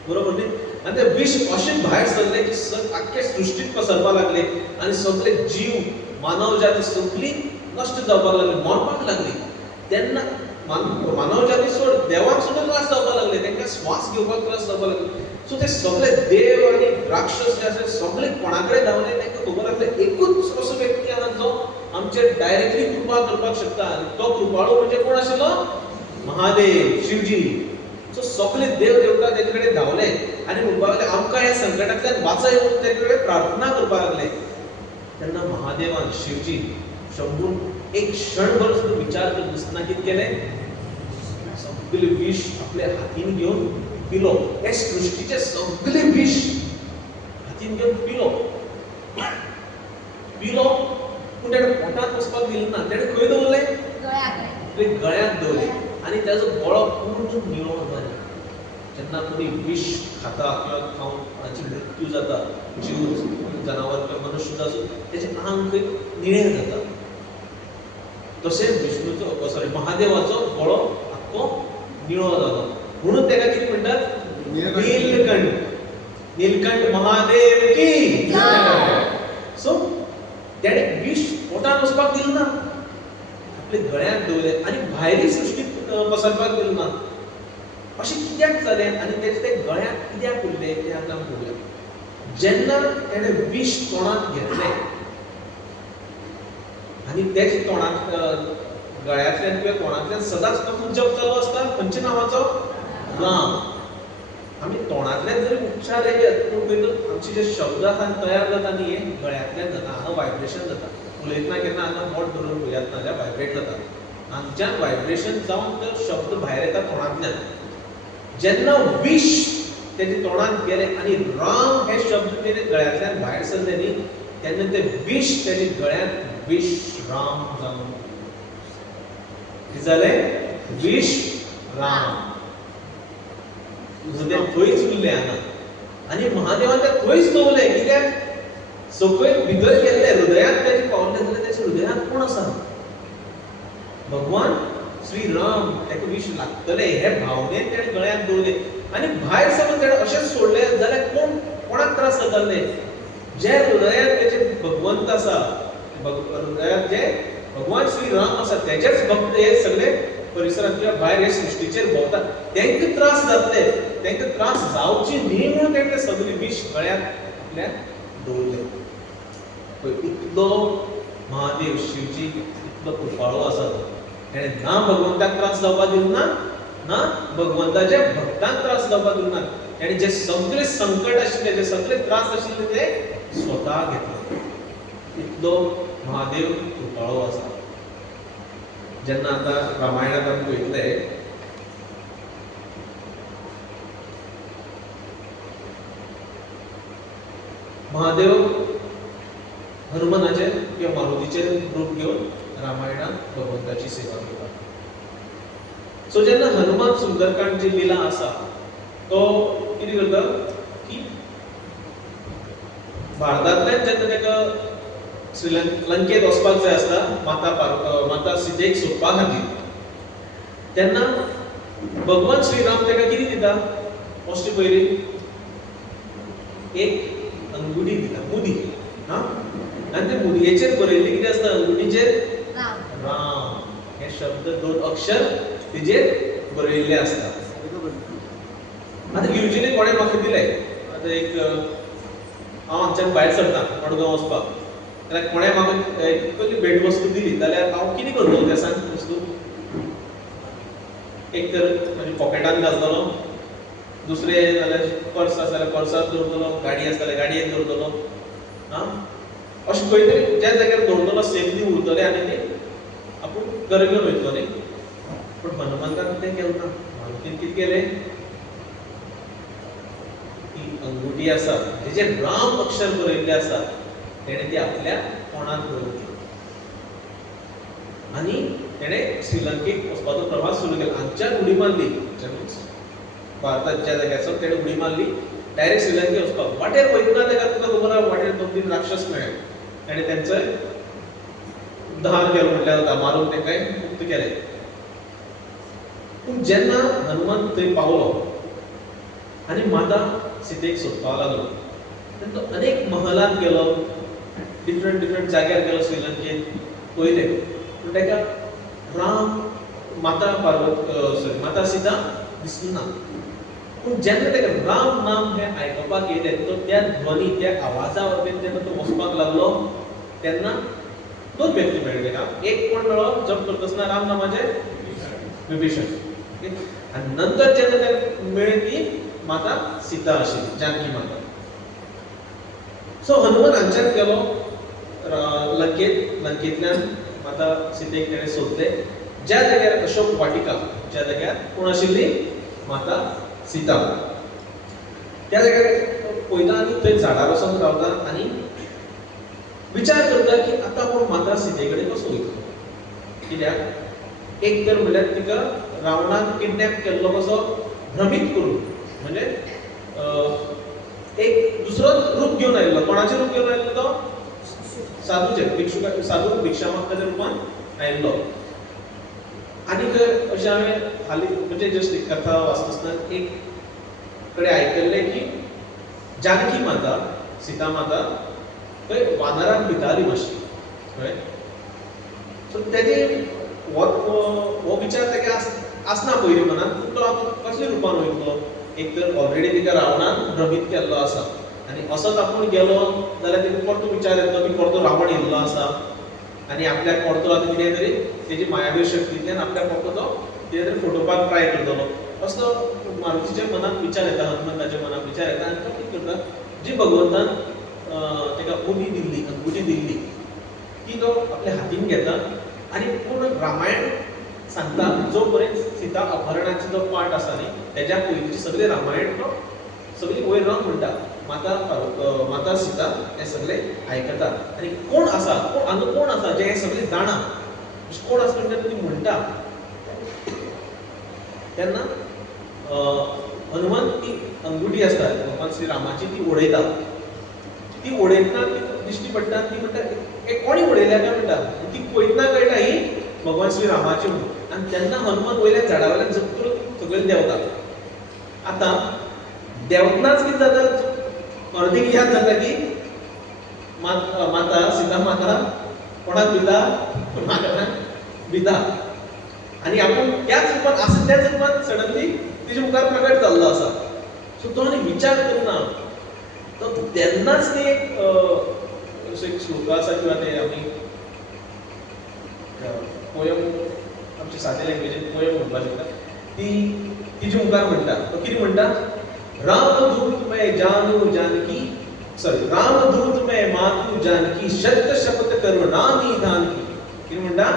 बरोबर न्ही. आनी ते विश अशें भायर सरले की आख्खे सृश्टींत पसरपाक लागले आनी सगळे जीव मानव जाती सगळी नश्ट जावपाक लागली मरपाक लागली. तेन्ना मानव जाती सोड देवाक सुद्दां त्रास जावपाक लागले तांकां स्वास घेवपाक त्रास जावपाक लागले. सो ते सगळे देव आनी राक्षस जे आसा सगळे कोणा कडेन धांवले तांकां खबर आसले एकूच असो व्यक्ती आसा जो आमचेर डायरेक्टली कृपा करपाक शकता आनी तो कृपाळू म्हणजे कोण आशिल्लो महादेव शिवजी. सो सगळे देव देवता तेजे कडेन धांवले आनी म्हणपाक लागले आमकां ह्या संकटांतल्यान वाचय म्हणून तेजे कडेन प्रार्थना करपाक लागले. तेन्ना महादेवान शिवजी शंभून एक क्षणभर सुद्दां विचार करता नासतना कितें केलें सगळे विश आपल्या हातीन घेवन पिलो. हे सृश्टीचे सगळे विश हातीन घेवन पिलो पूण ताणें पोटांत वचपाक दिलें ना. ताणें खंय दवरलें गळ्यांत दवरलें आनी ताजो गळो पूर्ण निळो जालो. जेन्ना कोणी विश खाता किंवा खावन ताची मृत्यू जाता जीव जनावर किंवा मनुष्य सुद्दां आसूं ताचें आंग निळें जाता. तशें महादेवाचो गळो आख्खो निळो जालो म्हणून ताका कितें म्हणटात नीलकंठ महादेव की जय. सो ताणें विश पोटांत वचपाक दिलें ना. आपले गळ्यांत दवरले आनी भायली सृश्टीत पसरपाक दिलो ना. अशें कित्याक जालें आनी तेचे ते गळ्यांत कित्याक उरले तें आतां आमी पळोवया. जेन्ना तेणें विश तोंडांत घेतलें आनी तेच तोंडांत गळ्यांतल्यान किंवा तोंडांतल्यान सदांच तो जप चालू आसता खंयच्या नांवाचो? राम. आमी तोंडांतल्यान जरी उच्चार येयत पूण भितर आमचे जे शब्द आसा तयार जाता न्ही हे गळ्यांतल्यान जाता, हांगा वायब्रेशन जाता. उलयतना केन्ना हांगा बोट धरून पळयात नाजाल्यार वायब्रेट जाता. हांगच्यान वायब्रेशन जावन तो शब्द भायर येता तोंडांतल्यान. जेन्ना विश तेजे तोंडांत गेले आनी राम हे शब्द तेणे गळ्यांतल्यान भायर सरले न्ही तेन्ना ते विश तेजे गळ्यांत विश्राम जावन कितें जालें? विश्राम. ते थंयच उरले हांगा आनी महादेवान ते थंयच दवरले. कित्याक? सकयल भितर गेल्ले हृदयांत तेजे पावले जाल्यार तेजे हृदयांत कोण आसा? भगवान श्री राम. तेका विश लागतले हे भावनेन तेणे गळ्यांत दवरले आनी भायर समज तेणे अशेंच सोडले जाल्यार कोणाक त्रास जाताले? जे हृदयांत तेजे भगवंत आसा, हृदयांत जे भगवान श्री राम आसा तेजेच भक्त हे सगळे परिसरांत किंवा भायर हे सृश्टीचेर भोंवतात तेंका त्रास जातले. तेंका त्रास जावची न्ही म्हणून तेणे सगळे विश गळ्यांत आपल्या दवरले. इतलो महादेव शिवजी इतलो कृपाळू आसा तो. तेणे ना भगवंताक त्रास जावपाक दिलो ना भगवंताच्या भक्तांक त्रास जावपाक दिलो ना. तेणे जे सगळे संकट आशिल्ले जे सगळे त्रास आशिल्ले ते स्वता घेतले. इतलो महादेव कृपाळू आसा. जेन्ना आतां रामायणांत आमी पळयतले महादेव हनुमानाचे किंवा मारुतीचे रूप घेवन रामायणांत भगवंताची सेवा करता. सो जेन्ना हनुमान सुंदरकांड जी लिला आसा तो कितें करता की भारतांतल्यान जेन्ना तेका लंकेत वचपाक जाय आसता माता सीतेक सोदपा खातीर तेन्ना भगवान श्रीराम तेका कितें दिता? फर्स्ट पयली एक अंगुडी दिता, मुदी. आनी ते मुदयेचेर बरयल्लें कितें आसता? अंगुडीचेर राम हे शब्द 2 अक्षर तेजेर बरयल्ले आसता. आतां युजली कोणें म्हाका दिलें आतां एक हांव हांगच्यान भायर सरता मडगांव वचपाक जाल्यार कोणें म्हाका एक कसली भेट वस्तू दिली जाल्यार हांव कितें करतलो तें सांग? वस्तू एक तर म्हज्या पॉकेटान घालतलो, दुसरें जाल्यार पर्स आसा जाल्यार पर्सांत दवरतलो, गाडी आसा जाल्यार गाडयेंत दवरतलो. अशें खंय तरी ज्या जाग्यार दवरतलो सेफली उरतलें आनी ती आपूण घरा घेवन वयतलो न्ही. पूण हनुमंतान तें केलें ना. हनुमान कितें केलें? ती अंगुठी आसा तेजेर राम अक्षर बरयल्ले आसा तेणे ती आपल्या तोंडांत दवरली आनी तेणे श्रीलंकेक वचपाचो प्रवास सुरू केलो. हांगच्यान उडी मारली भारतात ज्या जाग्याचो तेणे उडी मारली डायरेक्ट श्रीलंकेक वचपाक. वाटेर वयतना तेका तुका खबर आसा वाटेर 2-3 राक्षस मेळ्ळे. तेणे तेंचोय उद्धार केलो म्हटल्यार जाता, मारून तेंकाय मुक्त केलें. पूण जेन्ना हनुमान थंय पावलो आनी माता सीतेक सोदपाक लागलो तेन्ना तो अनेक महलांत गेलो, डिफरंट जाग्यार गेलो श्रीलंकेत पयलें. पूण तेका राम माता सीता दिसली ना. पूण जेन्ना तेका राम नाम हें आयकपाक येयलें तो त्या ध्वनी त्या आवाजा वरवीं जेन्ना तो वचपाक लागलो तेन्ना 2 व्यक्ती मेळ्ळे तेका. एक कोण मेळ्ळो जप करतना राम नामाचे विभीषण. आनी नंतर जेन्ना तेका मेळ्ळी ती माता सीता आशिल्ली, जानकी माता. सो हनुमान हांगच्यान गेलो लंकेंतल्यान माता सीतेक तेणें सोदलें ज्या जाग्यार अशोक वाटिका ज्या जाग्यार कोण आशिल्ली? माता सीता. त्या जाग्यार पळयता आनी थंय झाडार वचून रावता आनी विचार करता की आतां पूण माता सीते कडेन कसो वयतलो. कित्याक? एक तर म्हणल्यार तिका रावणान किडनॅप केल्लो कसो भ्रमीत करून म्हणजे एक दुसरो रूप घेवन आयिल्लो. कोणाचें रूप घेवन आयिल्लो तो? साधूचे साधू भिक्षा मागपाच्या रूपान आयिल्लो. आनीक अशें हांवें हालीं म्हणजे जस्ट एक कथा वाचतना एक कडेन आयकल्लें की जानकी माता सीता माता थंय वानरांक भिताली मातशी कळ्ळें. सो तेजे हो विचार तेका आसना पयलीं मनान, पूण तो आतां कसल्या रुपान वयतलो? एक तर ऑलरेडी तिका रावणान भ्रमीत केल्लो आसा आनी असोच आपूण गेलो जाल्यार तिका परतो विचार येतलो की परतो रावण येयल्लो आसा आनी आपल्याक परतो आतां कितें तरी तेजी मायावी शक्तींतल्यान आपल्याक परतो तो कितें तरी फटोवपाक ट्राय करतलो असो मारुतीच्या मनात विचार येता, हनुमंताच्या मनात विचार येता आनी तो कितें करता, जी भगवंतान तेका उदी दिल्ली, अंगुठी दिल्ली ती तो आपल्या हातीन घेता आनी पूर्ण रामायण सांगता जो पर्यंत सीता अपहरणाचो जो पार्ट आसा न्ही तेज्या पयलींची सगळी रामायण तो सगळी वयर रावन म्हणटा. माता सीता हें सगळें आयकता आनी कोण आसा, हांगा कोण आसा जे हें सगळें जाणा, कोण आसा तेन्ना ती म्हणटा तेन्ना हनुमंत ती अंगुठी आसता भगवान श्री रामाची ती उडयता. ती उडयतना ती दिश्टी पडटा, ती म्हणटा हे कोणी उडयल्या काय म्हणटा, ती पळयतना कळटा ही भगवान श्री रामाची म्हणून. आनी तेन्ना हनुमंत वयल्या झाडा वयल्यान जप करून सगळें देंवता. आतां देंवतनाच कितें जाता, अर्देक याद जाता की माता सीता माता कोणाक भिता, रावणाक भिता आनी आपूण त्याच रुपान आसा त्याच रुपान सडनली तेजे मुखार प्रकट जाल्लो आसा. सो तो आनी विचार करना, तो तेन्नाच ते एक श्लोक आसा किंवा ते आमी पोयम आमच्या सादे लँग्वेजीन पोयम म्हणपाक शकता, ती तिजे मुखार म्हणटा. तो कितें म्हणटा, रामदूत मैं जानू जानकी, सॉरी रामदूत मैं मातू जानकी, शत शपथ करुणा निधान की. कितें म्हणटा,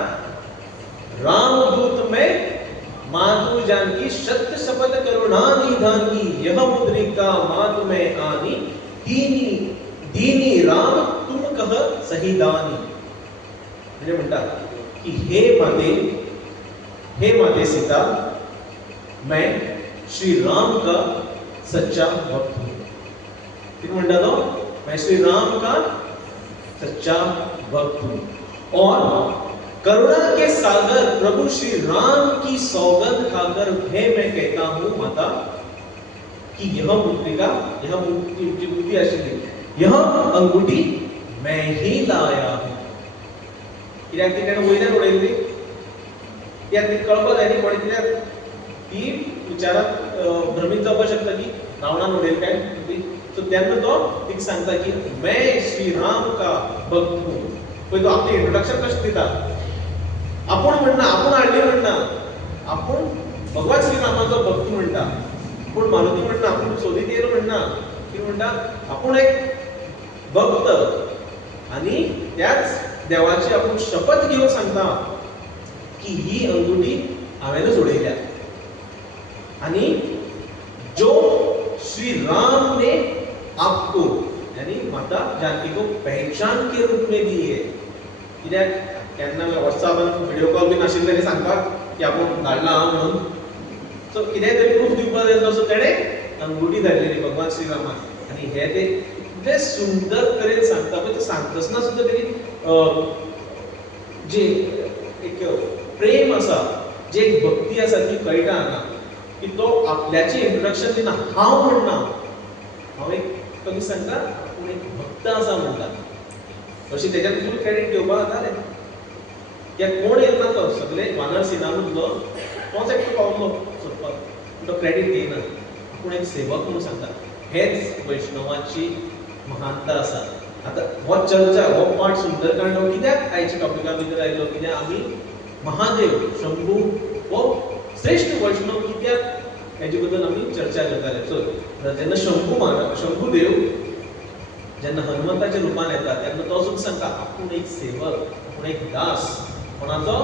रामदूत मैं मातू जानकी, शत शपथ करुणा निधान की, यह मुद्रिका मात में आनी, दीनी दीनी राम तुम कह सही दानी. म्हणजे म्हणटा कि हे माते सीता, मैं श्री राम का सच्चा भक्त हूँ. कितना म्हणता तो, मैं श्री राम का सच्चा भक्त हूँ और करुणा के सागर प्रभु श्री राम की सौगंध खाकर है मैं कहता हूँ माता कि यह मुद्रिका, यह मुद्री आशिल्ली, यह अंगुठी मैं ही लाया हूँ. कित्याक ती तेणें वयल्यान उडयल्ली, कित्याक ती कळपाक जाय न्ही कोणी, कित्याक ती विचाराक भ्रमीत जावपाक शकता की रावणान उडयली काय. सो तेन्ना तो तिका सांगता की मैं श्री राम का भक्त हूँ. पळय तो आपलें इंट्रोडक्शन कशें दिता, आपूण म्हणना, आपूण हाडली म्हणना, आपूण भगवान श्री रामाचो भक्त म्हणटा. पूण मारुती म्हणना, आपूण सोदीत येयलो म्हणना, कितें म्हणटा, आपूण एक भक्त आनी त्याच देवाची आपूण शपथ घेवन सांगता की ही अंगुठी हांवेनच उडयल्या आनी जो श्री राम ने आपको यानी माता जानकी को पहचान के रूप में दी है. कित्याक केन्ना व्हॉट्सॅपान व्हिडिओ कॉल बी नाशिल्ले आनी सांगपाक की आपूण धाडला म्हणून, सो कितेंय तरी प्रूफ दिवपाक जाय तसो तेणें अंगुठी धाडलेली भगवान श्री रामान. आनी हे ते इतले सुंदर तरेन सांगता पळय, ते सांगतना सुद्दां तेणी जे एक प्रेम आसा, जे एक भक्ती आसा ती कळटा हांगा की तो आपल्याचें इंट्रोडक्शन दिना. हांव म्हणना, हांव एक कमी सांगता आपूण एक भक्त आसा म्हणटा. अशी तेज्यान फूल क्रेडीट घेवपाक जातालें. कित्याक कोण येयना तो, सगळे वानर सेनामदलो तोच एकटो पावलो सोदपाक, तो क्रेडीट घेयना, आपूण एक सेवक म्हणून सांगता. हेच वैष्णवाची महानता आसा. आतां हो चर्चा, हो पाठ सुंदरकांड हो कित्याक आयच्या टॉपिका भितर आयलो, कित्याक आमी महादेव शंभू हो श्रेष्ठ वैष्णव कित्याक हेजे बद्दल आमी चर्चा करताले. सो जेन्ना शंभूदेव जेन्ना हनुमंताच्या रुपान येता तेन्ना तो सुद्दां सांगता आपूण एक सेवक, आपूण एक दास कोणाचो,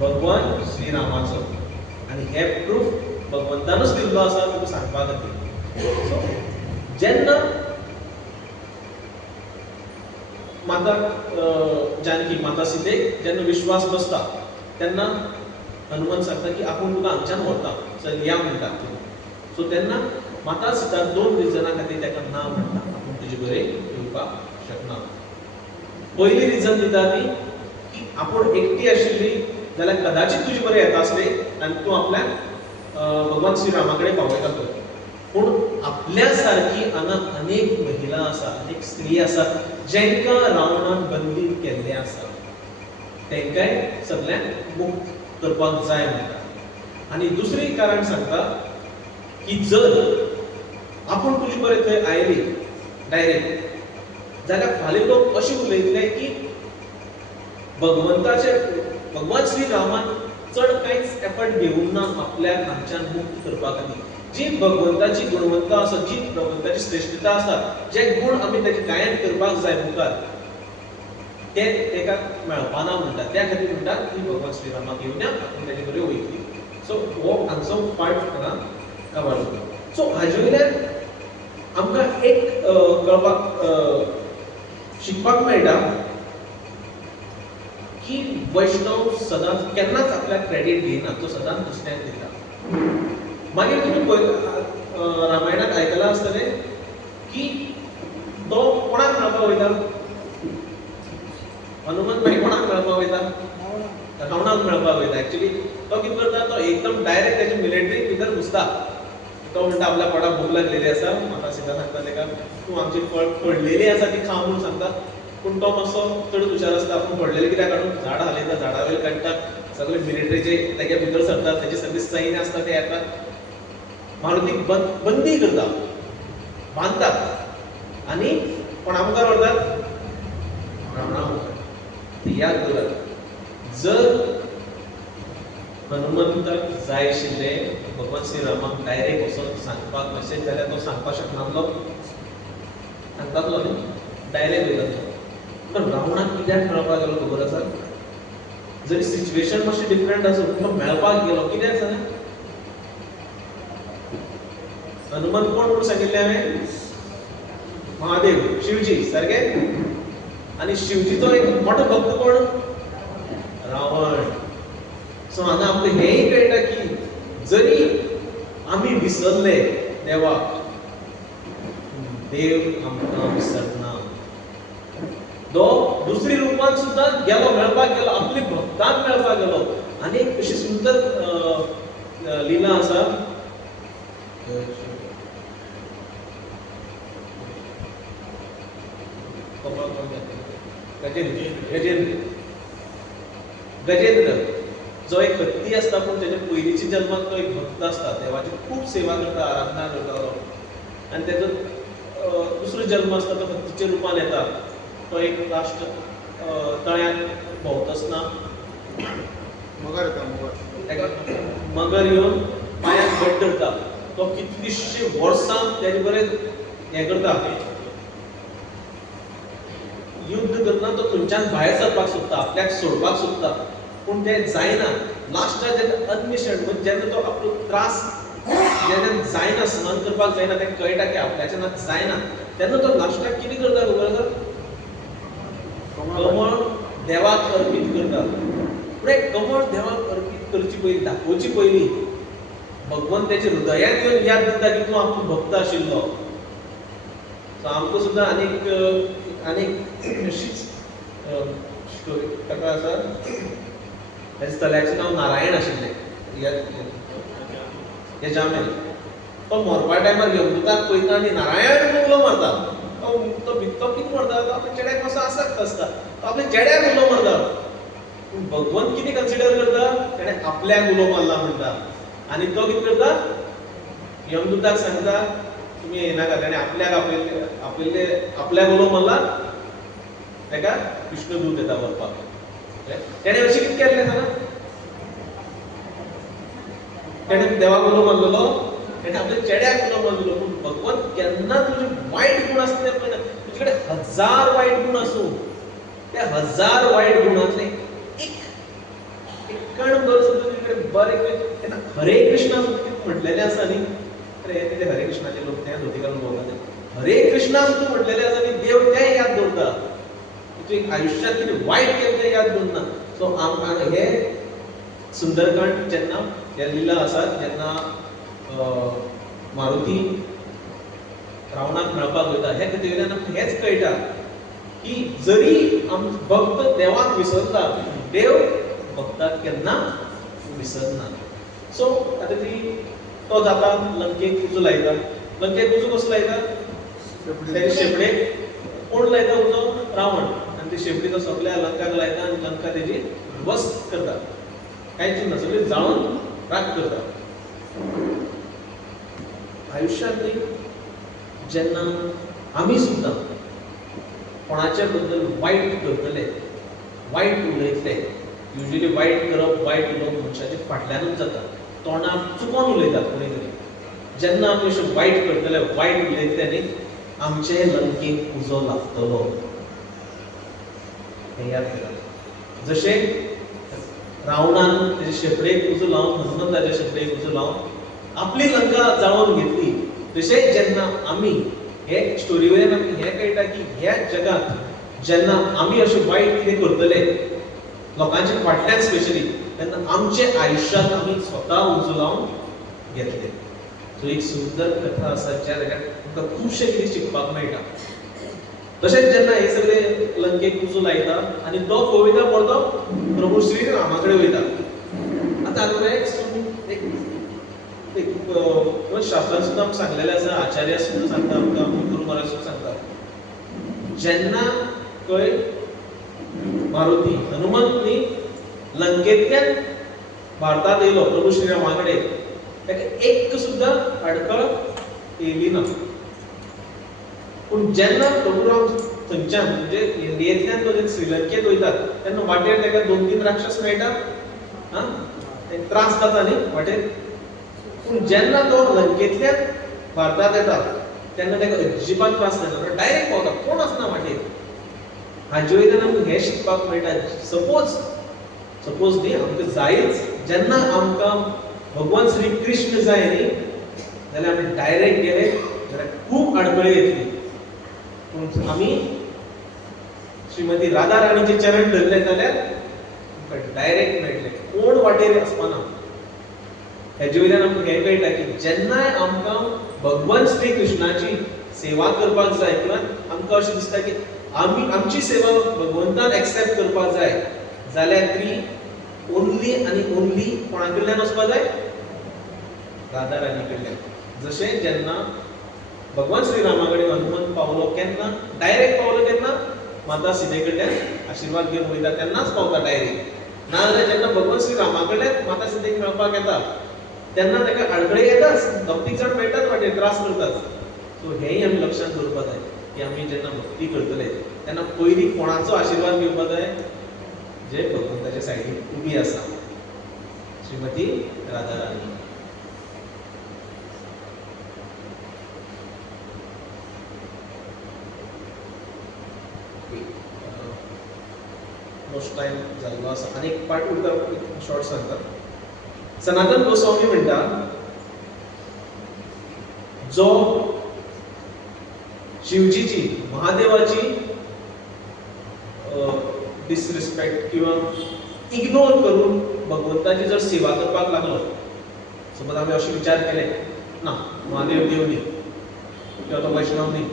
भगवान श्रीरामाचो. आनी हे प्रूफ भगवंतानूच दिल्लो आसा तुका सांगपा खातीर. सो जेन्ना माता जानकी, माता सीतेक जेन्ना विश्वास बसता तेन्ना हनुमंत सांगता की आपूण तुका हांगच्यान व्हरता, चल या म्हणटा. सो तेन्ना माता सीता 2 रिजना खातीर ताका ना म्हणटा, आपूण तुजे बरें येवपाक शकना. पयली रिजन दिता ती की आपूण एकटी आशिल्ली जाल्यार कदाचित तुजे बरें येता आसले आनी तूं आपल्याक भगवान श्री रामा कडेन पावयता पळय. पूण आपल्या सारकी हांगा अनेक महिला आसा, अनेक स्त्री आसा जेंकां रावणान बंदीत केल्ले आसा, तेंकाय सगळ्यांक मुक्त करपाक जाय म्हणटा. आनी दुसरी कारण सांगता की जर आपूण तुजे बरें थंय आयली डायरेक्ट जाल्यार फाल्यां लोक अशें उलयतले की भगवान श्री रामान चड कांयच एफर्ट घेवूंक ना आपल्याक हांगच्यान मुक्त करपा खातीर. जी भगवंताची गुणवंता आसा, जी भगवंताची श्रेष्ठता आसा, जे गुण आमी तेजे गायन करपाक जाय मुखार ते तेका मेळपाना म्हणटा. त्या खातीर म्हणटा की भगवान श्री रामाक येवया आपूण तेजे कडेन वयतली. सो हो हांगचो पार्ट हांगा कवर जाता. सो हाजे वयल्यान आमकां एक कळपाक शिकपाक मेळटा की वैष्णव सदांच केन्नाच आपल्याक क्रेडीट घेयना, तो सदांच दुसऱ्याक दिता. मागीर तुमी रामायणात आयकलां आसतलें की तो कोणाक मेळपाक वयता? हनुमंत मागीर कोणाक मेळपाक वयता? रावणाक मेळपाक वयता. एक्चुअली तो कितें करता, तो एकदम डायरेक्ट तेजे मिलिटरी भितर घुसता. तो म्हणटा आपल्या पोटाक भूक लागलेली आसा, म्हाका सीता सांगता तेका तूं आमची पडलेली आसा ती खा म्हणून सांगता. पूण तो मातसो चड हुशार आसता. आपूण पडलेली कित्याक काडून झाडां हालयता, झाडां वयर काडटा, सगळे मिलिटरीचे तेगे भितर सरता, तेजे सगळे सैन्य आसता ते येता, मारुतीक बंदी करता, बांदतात आनी कोणा मुखार व्हरतात? रावणा मुखार. याद दवरात, जर हनुमंताक जाय आशिल्लें भगवान श्री रामाक डायरेक्ट वचून सांगपाक मेसेज जाल्यार तो सांगपाक शकनासलो, सांगतालो न्ही, डायरेक्ट वयतालो. पण रावणाक कित्याक मेळपाक गेलो खबर आसा? जरी सिच्युएशन मातशी डिफरंट आसूं तो मेळपाक गेलो कित्याक सांग? हनुमंत कोण म्हणून सांगिल्लें हांवें? महादेव, शिवजी, सारके? आनी शिवजीचो एक मोठो भक्त कोण? रावण. सो हांगा आमकां हेंय कळटा की जरी आमी विसरले देवाक, देव आमकां विसरना. तो दुसरी रुपान सुद्दां गेलो, मेळपाक गेलो, आपल्या भक्तांक मेळपाक गेलो. आनी एक अशी सुंदर लिला आसा. गजेंद्र जो एक हत्ती आसता, पूण तेच्या पयलींच्या जल्माक तो एक भक्त आसता, देवाची खूब सेवा करता, आराधना करता. आनी तेजो दुसरो जल्म आसता, तो हत्तीच्या रुपान येता. तो एक लास्ट तळ्यात भोंवतासतना मगर येवन पांयाक घट धरता. तो कितलीशी वर्सां तेजे बरें हें करता, युद्ध करतना तो थंयच्यान भायर सरपाक सोदता, आपल्याक सोडपाक सोदता, पूण तें जायना. लास्टाक जेन्ना अदनिशण जेन्ना तो आपलो त्रास जेन्ना जायना, सहन करपाक जायना, तेका कळटा की आपल्याच्यान जायना, तेन्ना तो लास्टाक कितें करता खबर आसा? कमळ देवाक अर्पीत करता. पूण कमळ देवाक अर्पीत करची पयलीं, दाखोवची पयलीं भगवान तेच्या हृदयांत येवन याद दिता की तूं आमचो भक्त आशिल्लो. सो आमकां सुद्दां आनीक अशीच स्टोरी ताका आसा. तेच्या चल्याचें नांव नारायण आशिल्लें, यजामेल. तो मरपा टायमार यमदूताक पळयता आनी नारायण म्हणून उलो मारता. तो कितें म्हणटा, तो आपल्या चेड्याक मातसो आसक्त आसता, तो आपल्या चेड्याक उलो मारता. पूण भगवान कितें कन्सिडर करता? तेणें आपल्याक उलो मारला म्हणटा. आनी तो कितें करता? यमदूताक सांगता तुमी येनाका. तेणें आपल्याक उलो मारला, तेका विष्णुदूत येता व्हरपाक. तेणें अशें कितें केल्लें सांगा? तेणें देवाक उलो मारलेलो, तेणें आपल्या चेड्याक उलो मारलेलो. पूण भगवान केन्ना तुजे वायट गुण आसता तें पळयना. तुजे कडेन 1000 वायट गुण आसूं, त्या 1000 वायट गुणांतले एक कण जर सुद्दां तुजे कडेन बरें तेन्ना हरे कृष्णा सुद्दां कितें म्हटलेलें आसा न्ही. अरे हे कितें हरे कृष्णाचे लोक तें धोती घालून भोंवतात. हरे कृष्णा सुद्दां म्हटलेलें आसा न्ही, देव तें याद दवरता. तुवें आयुश्यांत कितें वायट केलें तें याद दवरना. सो आमकां हे सुंदरकांड जेन्ना हे लिला आसात, जेन्ना मारुती रावणाक मेळपाक वयता, हे खातीर आमकां हेच कळटा की जरी भक्त देवाक विसरता, देव भक्ताक केन्ना विसरना. सो आतां तो जाता लंकेक उजो लायता. लंकेक उजो कसो लायता? तेजे शेपडेक कोण लायता उजो? रावण. आनी ती शेपडी तो सगळ्या लंकाक लायता आनी लंका तेजी ध्वस्त करता. कांयच ना, सगळे जाळून राख करता. आयुष्यांत जेन्ना आमी सुद्दां कोणाच्या बद्दल वायट करतले, वायट उलयतले, युजली वायट करप, वायट उलोवप मनशाच्या फाटल्यानूच जाता, तोंडार चुकोन उलयतात कोणी तरी. जेन्ना आमी अशें वायट करतले, वायट उलयतले न्ही, आमचे लंकेक उजो लागतलो. हें याद करात. जशें रावणान तेजे शेपडेक उजो लावन, हनुमंताच्या शेपडेक उजो लावन आपली लंका जाळोवन घेतली, तशेंच जेन्ना आमी हे स्टोरी वयल्यान आमकां हें कळटा की ह्या जगांत जेन्ना आमी अशें वायट कितें करतले लोकांच्या फाटल्यान स्पेशली, तेन्ना आमचे आयुश्यांत आमी स्वता उजो लावन घेतले. सो एक सुंदर कथा आसा ज्या जाग्यार आमकां खुबशें कितें शिकपाक मेळटा. तशेंच जेन्ना हे सगळे लंकेक उजो लायता आनी तो खंय वयता, परतो प्रभू श्री रामा कडेन वयता. आतां एक शास्त्रांत सुद्दां आमकां सांगलेलें आसा, आचार्य सुद्दां सांगता आमकां, गुरू महाराज सुद्दां सांगता, जेन्ना खंय मारुती हनुमंत न्ही लंकेंतल्यान भारतांत येयलो प्रभू श्रीरामा कडेन, ताका एक सुद्दां आडखळ येयली ना. पूण जेन्ना प्रभू राम थंयच्यान म्हणजे इंडियेंतल्यान तो श्रीलंकेक वयतात, तेन्ना वाटेर ताका 2-3 राक्षस मेळटात. ताका त्रास जाता न्ही वाटेर. पूण जेन्ना तो लंकेंतल्यान भारतांत येता तेन्ना ताका अजिबात त्रास जायना, डायरेक्ट पावता, कोण आसना वाटेर. हाजे वयल्यान आमकां हें शिकपाक मेळटा, सपोज न्ही आमकां जायच जेन्ना आमकां भगवान श्री कृष्ण जाय न्ही, जाल्यार आमी डायरेक्ट गेले जाल्यार खूब आडखळी येतली. पूण आमी श्रीमती राधा राणीचे चरण धरले जाल्यार आमकां डायरेक्ट मेळटले, कोण वाटेर आसपाना. हेजे वयल्यान आमकां हें कळटा की जेन्नाय आमकां भगवान श्री कृष्णाची सेवा करपाक जाय, किंवा आमकां अशें दिसता की आमची सेवा भगवंतान एक्सेप्ट करपाक जाय, जाल्यार ती ओन्ली आनी ओन्ली कोणा कडल्यान वचपाक जाय, राधा राणी कडल्यान. जशें जेन्ना भगवान श्री रामा कडेन हनुमंत पावलो, केन्ना डायरेक्ट पावलो, केन्ना माता सीते कडल्यान आशिर्वाद घेवन वयता तेन्नाच पावता डायरेक्ट. नाजाल्यार जेन्ना भगवान श्री रामा कडल्यान माता सीतेक मेळपाक येता तेन्ना ताका आडखळी येताच, 2-3 जाण मेळटात वाटेर, त्रास करतात. सो हेंय आमी लक्षांत दवरपाक जाय की आमी जेन्ना भक्ती करतले तेन्ना पयलीं कोणाचो आशिर्वाद घेवपाक जाय, जे भगवंताच्या सायडीक उबी आसा, श्रीमती राधा राणी. मोस्ट टायम जाल्लो आसा. आनी एक पार्ट उरता, शॉर्ट सांगता. सनातन गोस्वामी म्हणटा, जो शिवजीची, महादेवाची डिसरिस्पेक्ट किंवा इग्नोर करून भगवंताची जर सेवा करपाक लागलो, समज आमी अशें विचार केले ना महादेव देव न्ही किंवा तो वैष्णव न्ही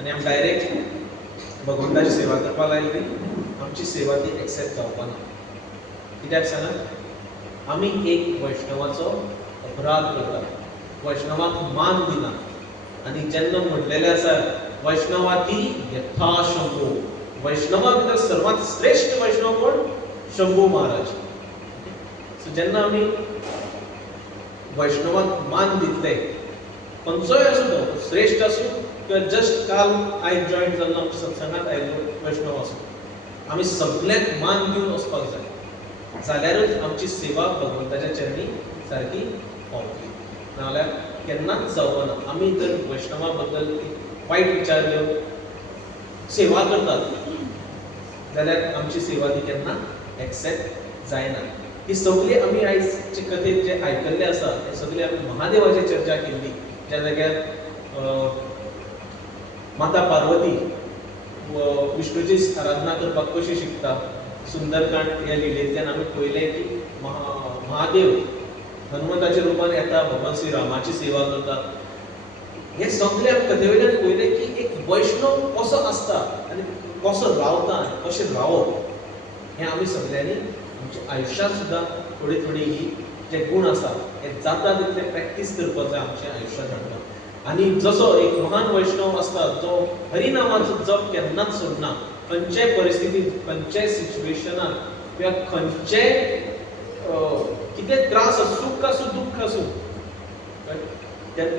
आनी आमी डायरेक्ट भगवंताची सेवा करपाक लागली, आमची सेवा ती एक्सेप्ट जावपाना. कित्याक सांगात, आमी एक वैष्णवाचो अपराध करता, वैष्णवाक मान दिना. आनी जेन्ना म्हटलेलें आसा वैष्णवाती यथा शंभू, वैष्णवा भितर सर्वात श्रेष्ठ वैष्णव कोण, शंभू महाराज. सो जेन्ना आमी वैष्णवाक मान दितले, खंयचोय आसूं तो, श्रेष्ठ आसूं किंवा जस्ट काल आयज जॉयन जाल्लो आमच्या सत्संगात आयिल्लो वैष्णव आसूं, आमी सगळ्यांक मान दिवन वचपाक जाय, जाल्यारूच आमची सेवा भगवंताच्या चरणी सारकी पावतली. नाजाल्यार केन्नाच जावपाना. आमी जर वैष्णवा बद्दल वायट विचार घेवन सेवा करतात जाल्यार आमची सेवा ती केन्ना एक्सेप्ट जायना. ही सगळी आमी आयजचे कथेत जे आयकल्ले आसा हे सगळे आमी महादेवाची चर्चा केल्ली, ज्या जाग्यार माता पार्वती विष्णूची आराधना करपाक कशी शिकता. सुंदरकांड ह्या लिलेंतल्यान आमी पळयलें की महादेव हनुमंताच्या रुपान येता, भगवान श्री रामाची सेवा करता. हे सगळे आमी कथे वयल्यान पळयलें की एक वैष्णव कसो आसता आनी कसो रावता, कशें रावप हें आमी सगळ्यांनी आमच्या आयुश्यांत सुद्दां थोडी थोडी ही जे गुण आसा हे जाता तितले प्रॅक्टीस करपाक जाय आमच्या आयुश्यांत हाडपाक. आनी जसो एक महान वैष्णव आसता जो हरिनामाचो जप केन्नाच सोडना, खंयच्याय परिस्थितींत, खंयच्याय सिच्युएशनांत किंवा खंयच्याय कितें त्रास आसूं, सुख आसूं दुख्ख आसूं,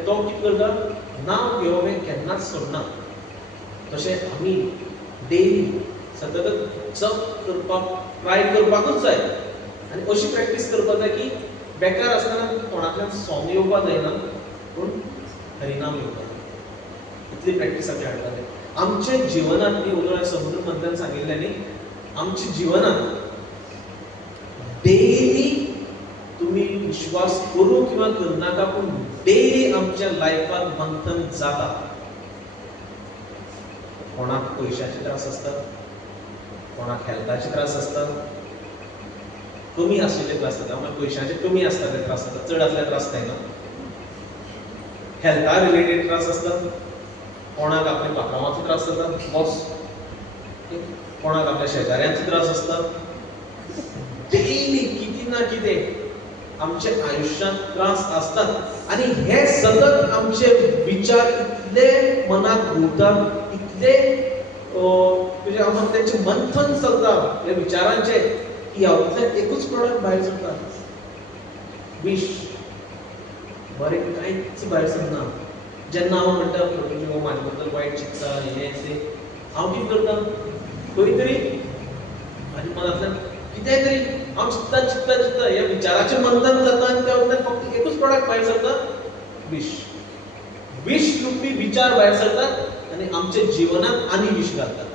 तो कितें करता, नांव घेवप हें केन्नाच सोडना. तशें आमी डेली सतत जप करपाक ट्राय करपाकूच जाय. आनी अशी प्रॅक्टीस करपाक जाय की बेकार आसतना कोणाकडल्यान सॉंग येवपा जायना, पूण हरिनाम येवपा जाय. इतली प्रॅक्टीस आमी हाडपाक जाय. आमच्या जिवनांत न्ही, उलोवन समुद्र मंथन सांगिल्लें न्ही, आमच्या जिवनांत डेली तुम्ही विश्वास करू किंवा करनाका, पूण डेली आमच्या लायफांत मंथन जाता. कोणाक पयशाचे त्रास आसतात, कोणाक हेल्थाचे त्रास आसतात, कमी आसलेले त्रास जाता. आमकां पयशांचे कमी आसताले त्रास जाता, चड आसले त्रास जायना. हेल्था रिलेटेड त्रास आसतात, कोणाक आपल्या बापामाचो त्रास जाता, बॉस, कोणाक आपल्या शेजाऱ्यांचो त्रास आसता. डेली कितें ना कितें आमच्या आयुष्यांत त्रास असतात. आणि हे सतत आमचे विचार इतले मनात घुंवतात, इतले म्हणजे आम्हाला त्यांचे मंथन चलता ह्या विचारांचे, की हातूंतल्यान एकूच प्रॉडक्ट भायर सरता, विश. बरें कांयच भायर सरना. जेन्ना हांव म्हणटा म्हाजे बद्दल वायट चिंतता, हें तें, हांव कितें करता, खंय तरी म्हाज्या मनांतल्यान कितेंय तरी हांव चिंतता चिंतता चिंतता ह्या विचाराचें मंथन जाता, आनी त्या फक्त एकूच प्रॉडक्ट भायर सरता, विश. विश रुपी विचार भायर सरतात आनी आमच्या जिवनांत आनी विश घालतात.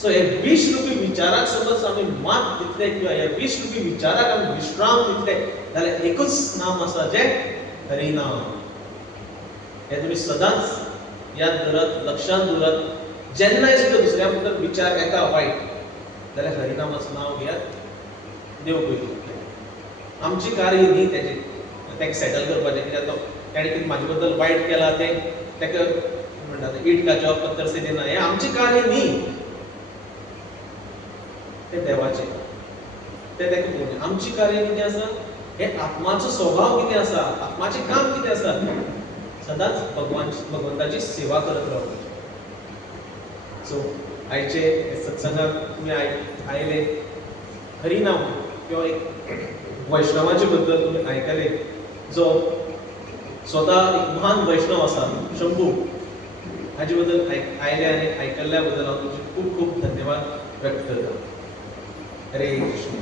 सो हे विश रुपी विचाराक समज आमी मात दितले किंवा ह्या विश रुपी विचाराक आमी विश्राम दितले, जाल्यार एकूच नाम आसा जें हरिनाम. हे तुमी सदांच याद दवरात, लक्षांत दवरात. जेन्नाय सुद्दां दुसऱ्या बद्दल विचार येता वायट, जाल्यार हरिनामाचें नांव घेयात, देव पळय करतले. आमची कार्य न्ही तेका सेटल करपाचें, कित्याक तो ताणें कितें म्हाजे बद्दल वायट केलां तें तेका म्हणटा ईट का जवाब पत्तर से देना, हें आमची कार्य न्ही, तें देवाचें. तें तेका पळोवचें. आमची कार्य कितें आसा, हे आत्माचो स्वभाव कितें आसा, आत्माचें काम कितें आसा, सदांच भगवंताची सेवा करत रावपाची. सो आयचे सत्संगाक तुमी आयले, हरिनाम किंवा एक वैष्णवाचे बद्दल तुमी आयकले, जो स्वता एक महान वैष्णव आसा, शंभू, हाजे बद्दल आयले आनी आयकल्ल्या बद्दल हांव तुमचे खूब खूब धन्यवाद व्यक्त करता. हरे कृष्ण.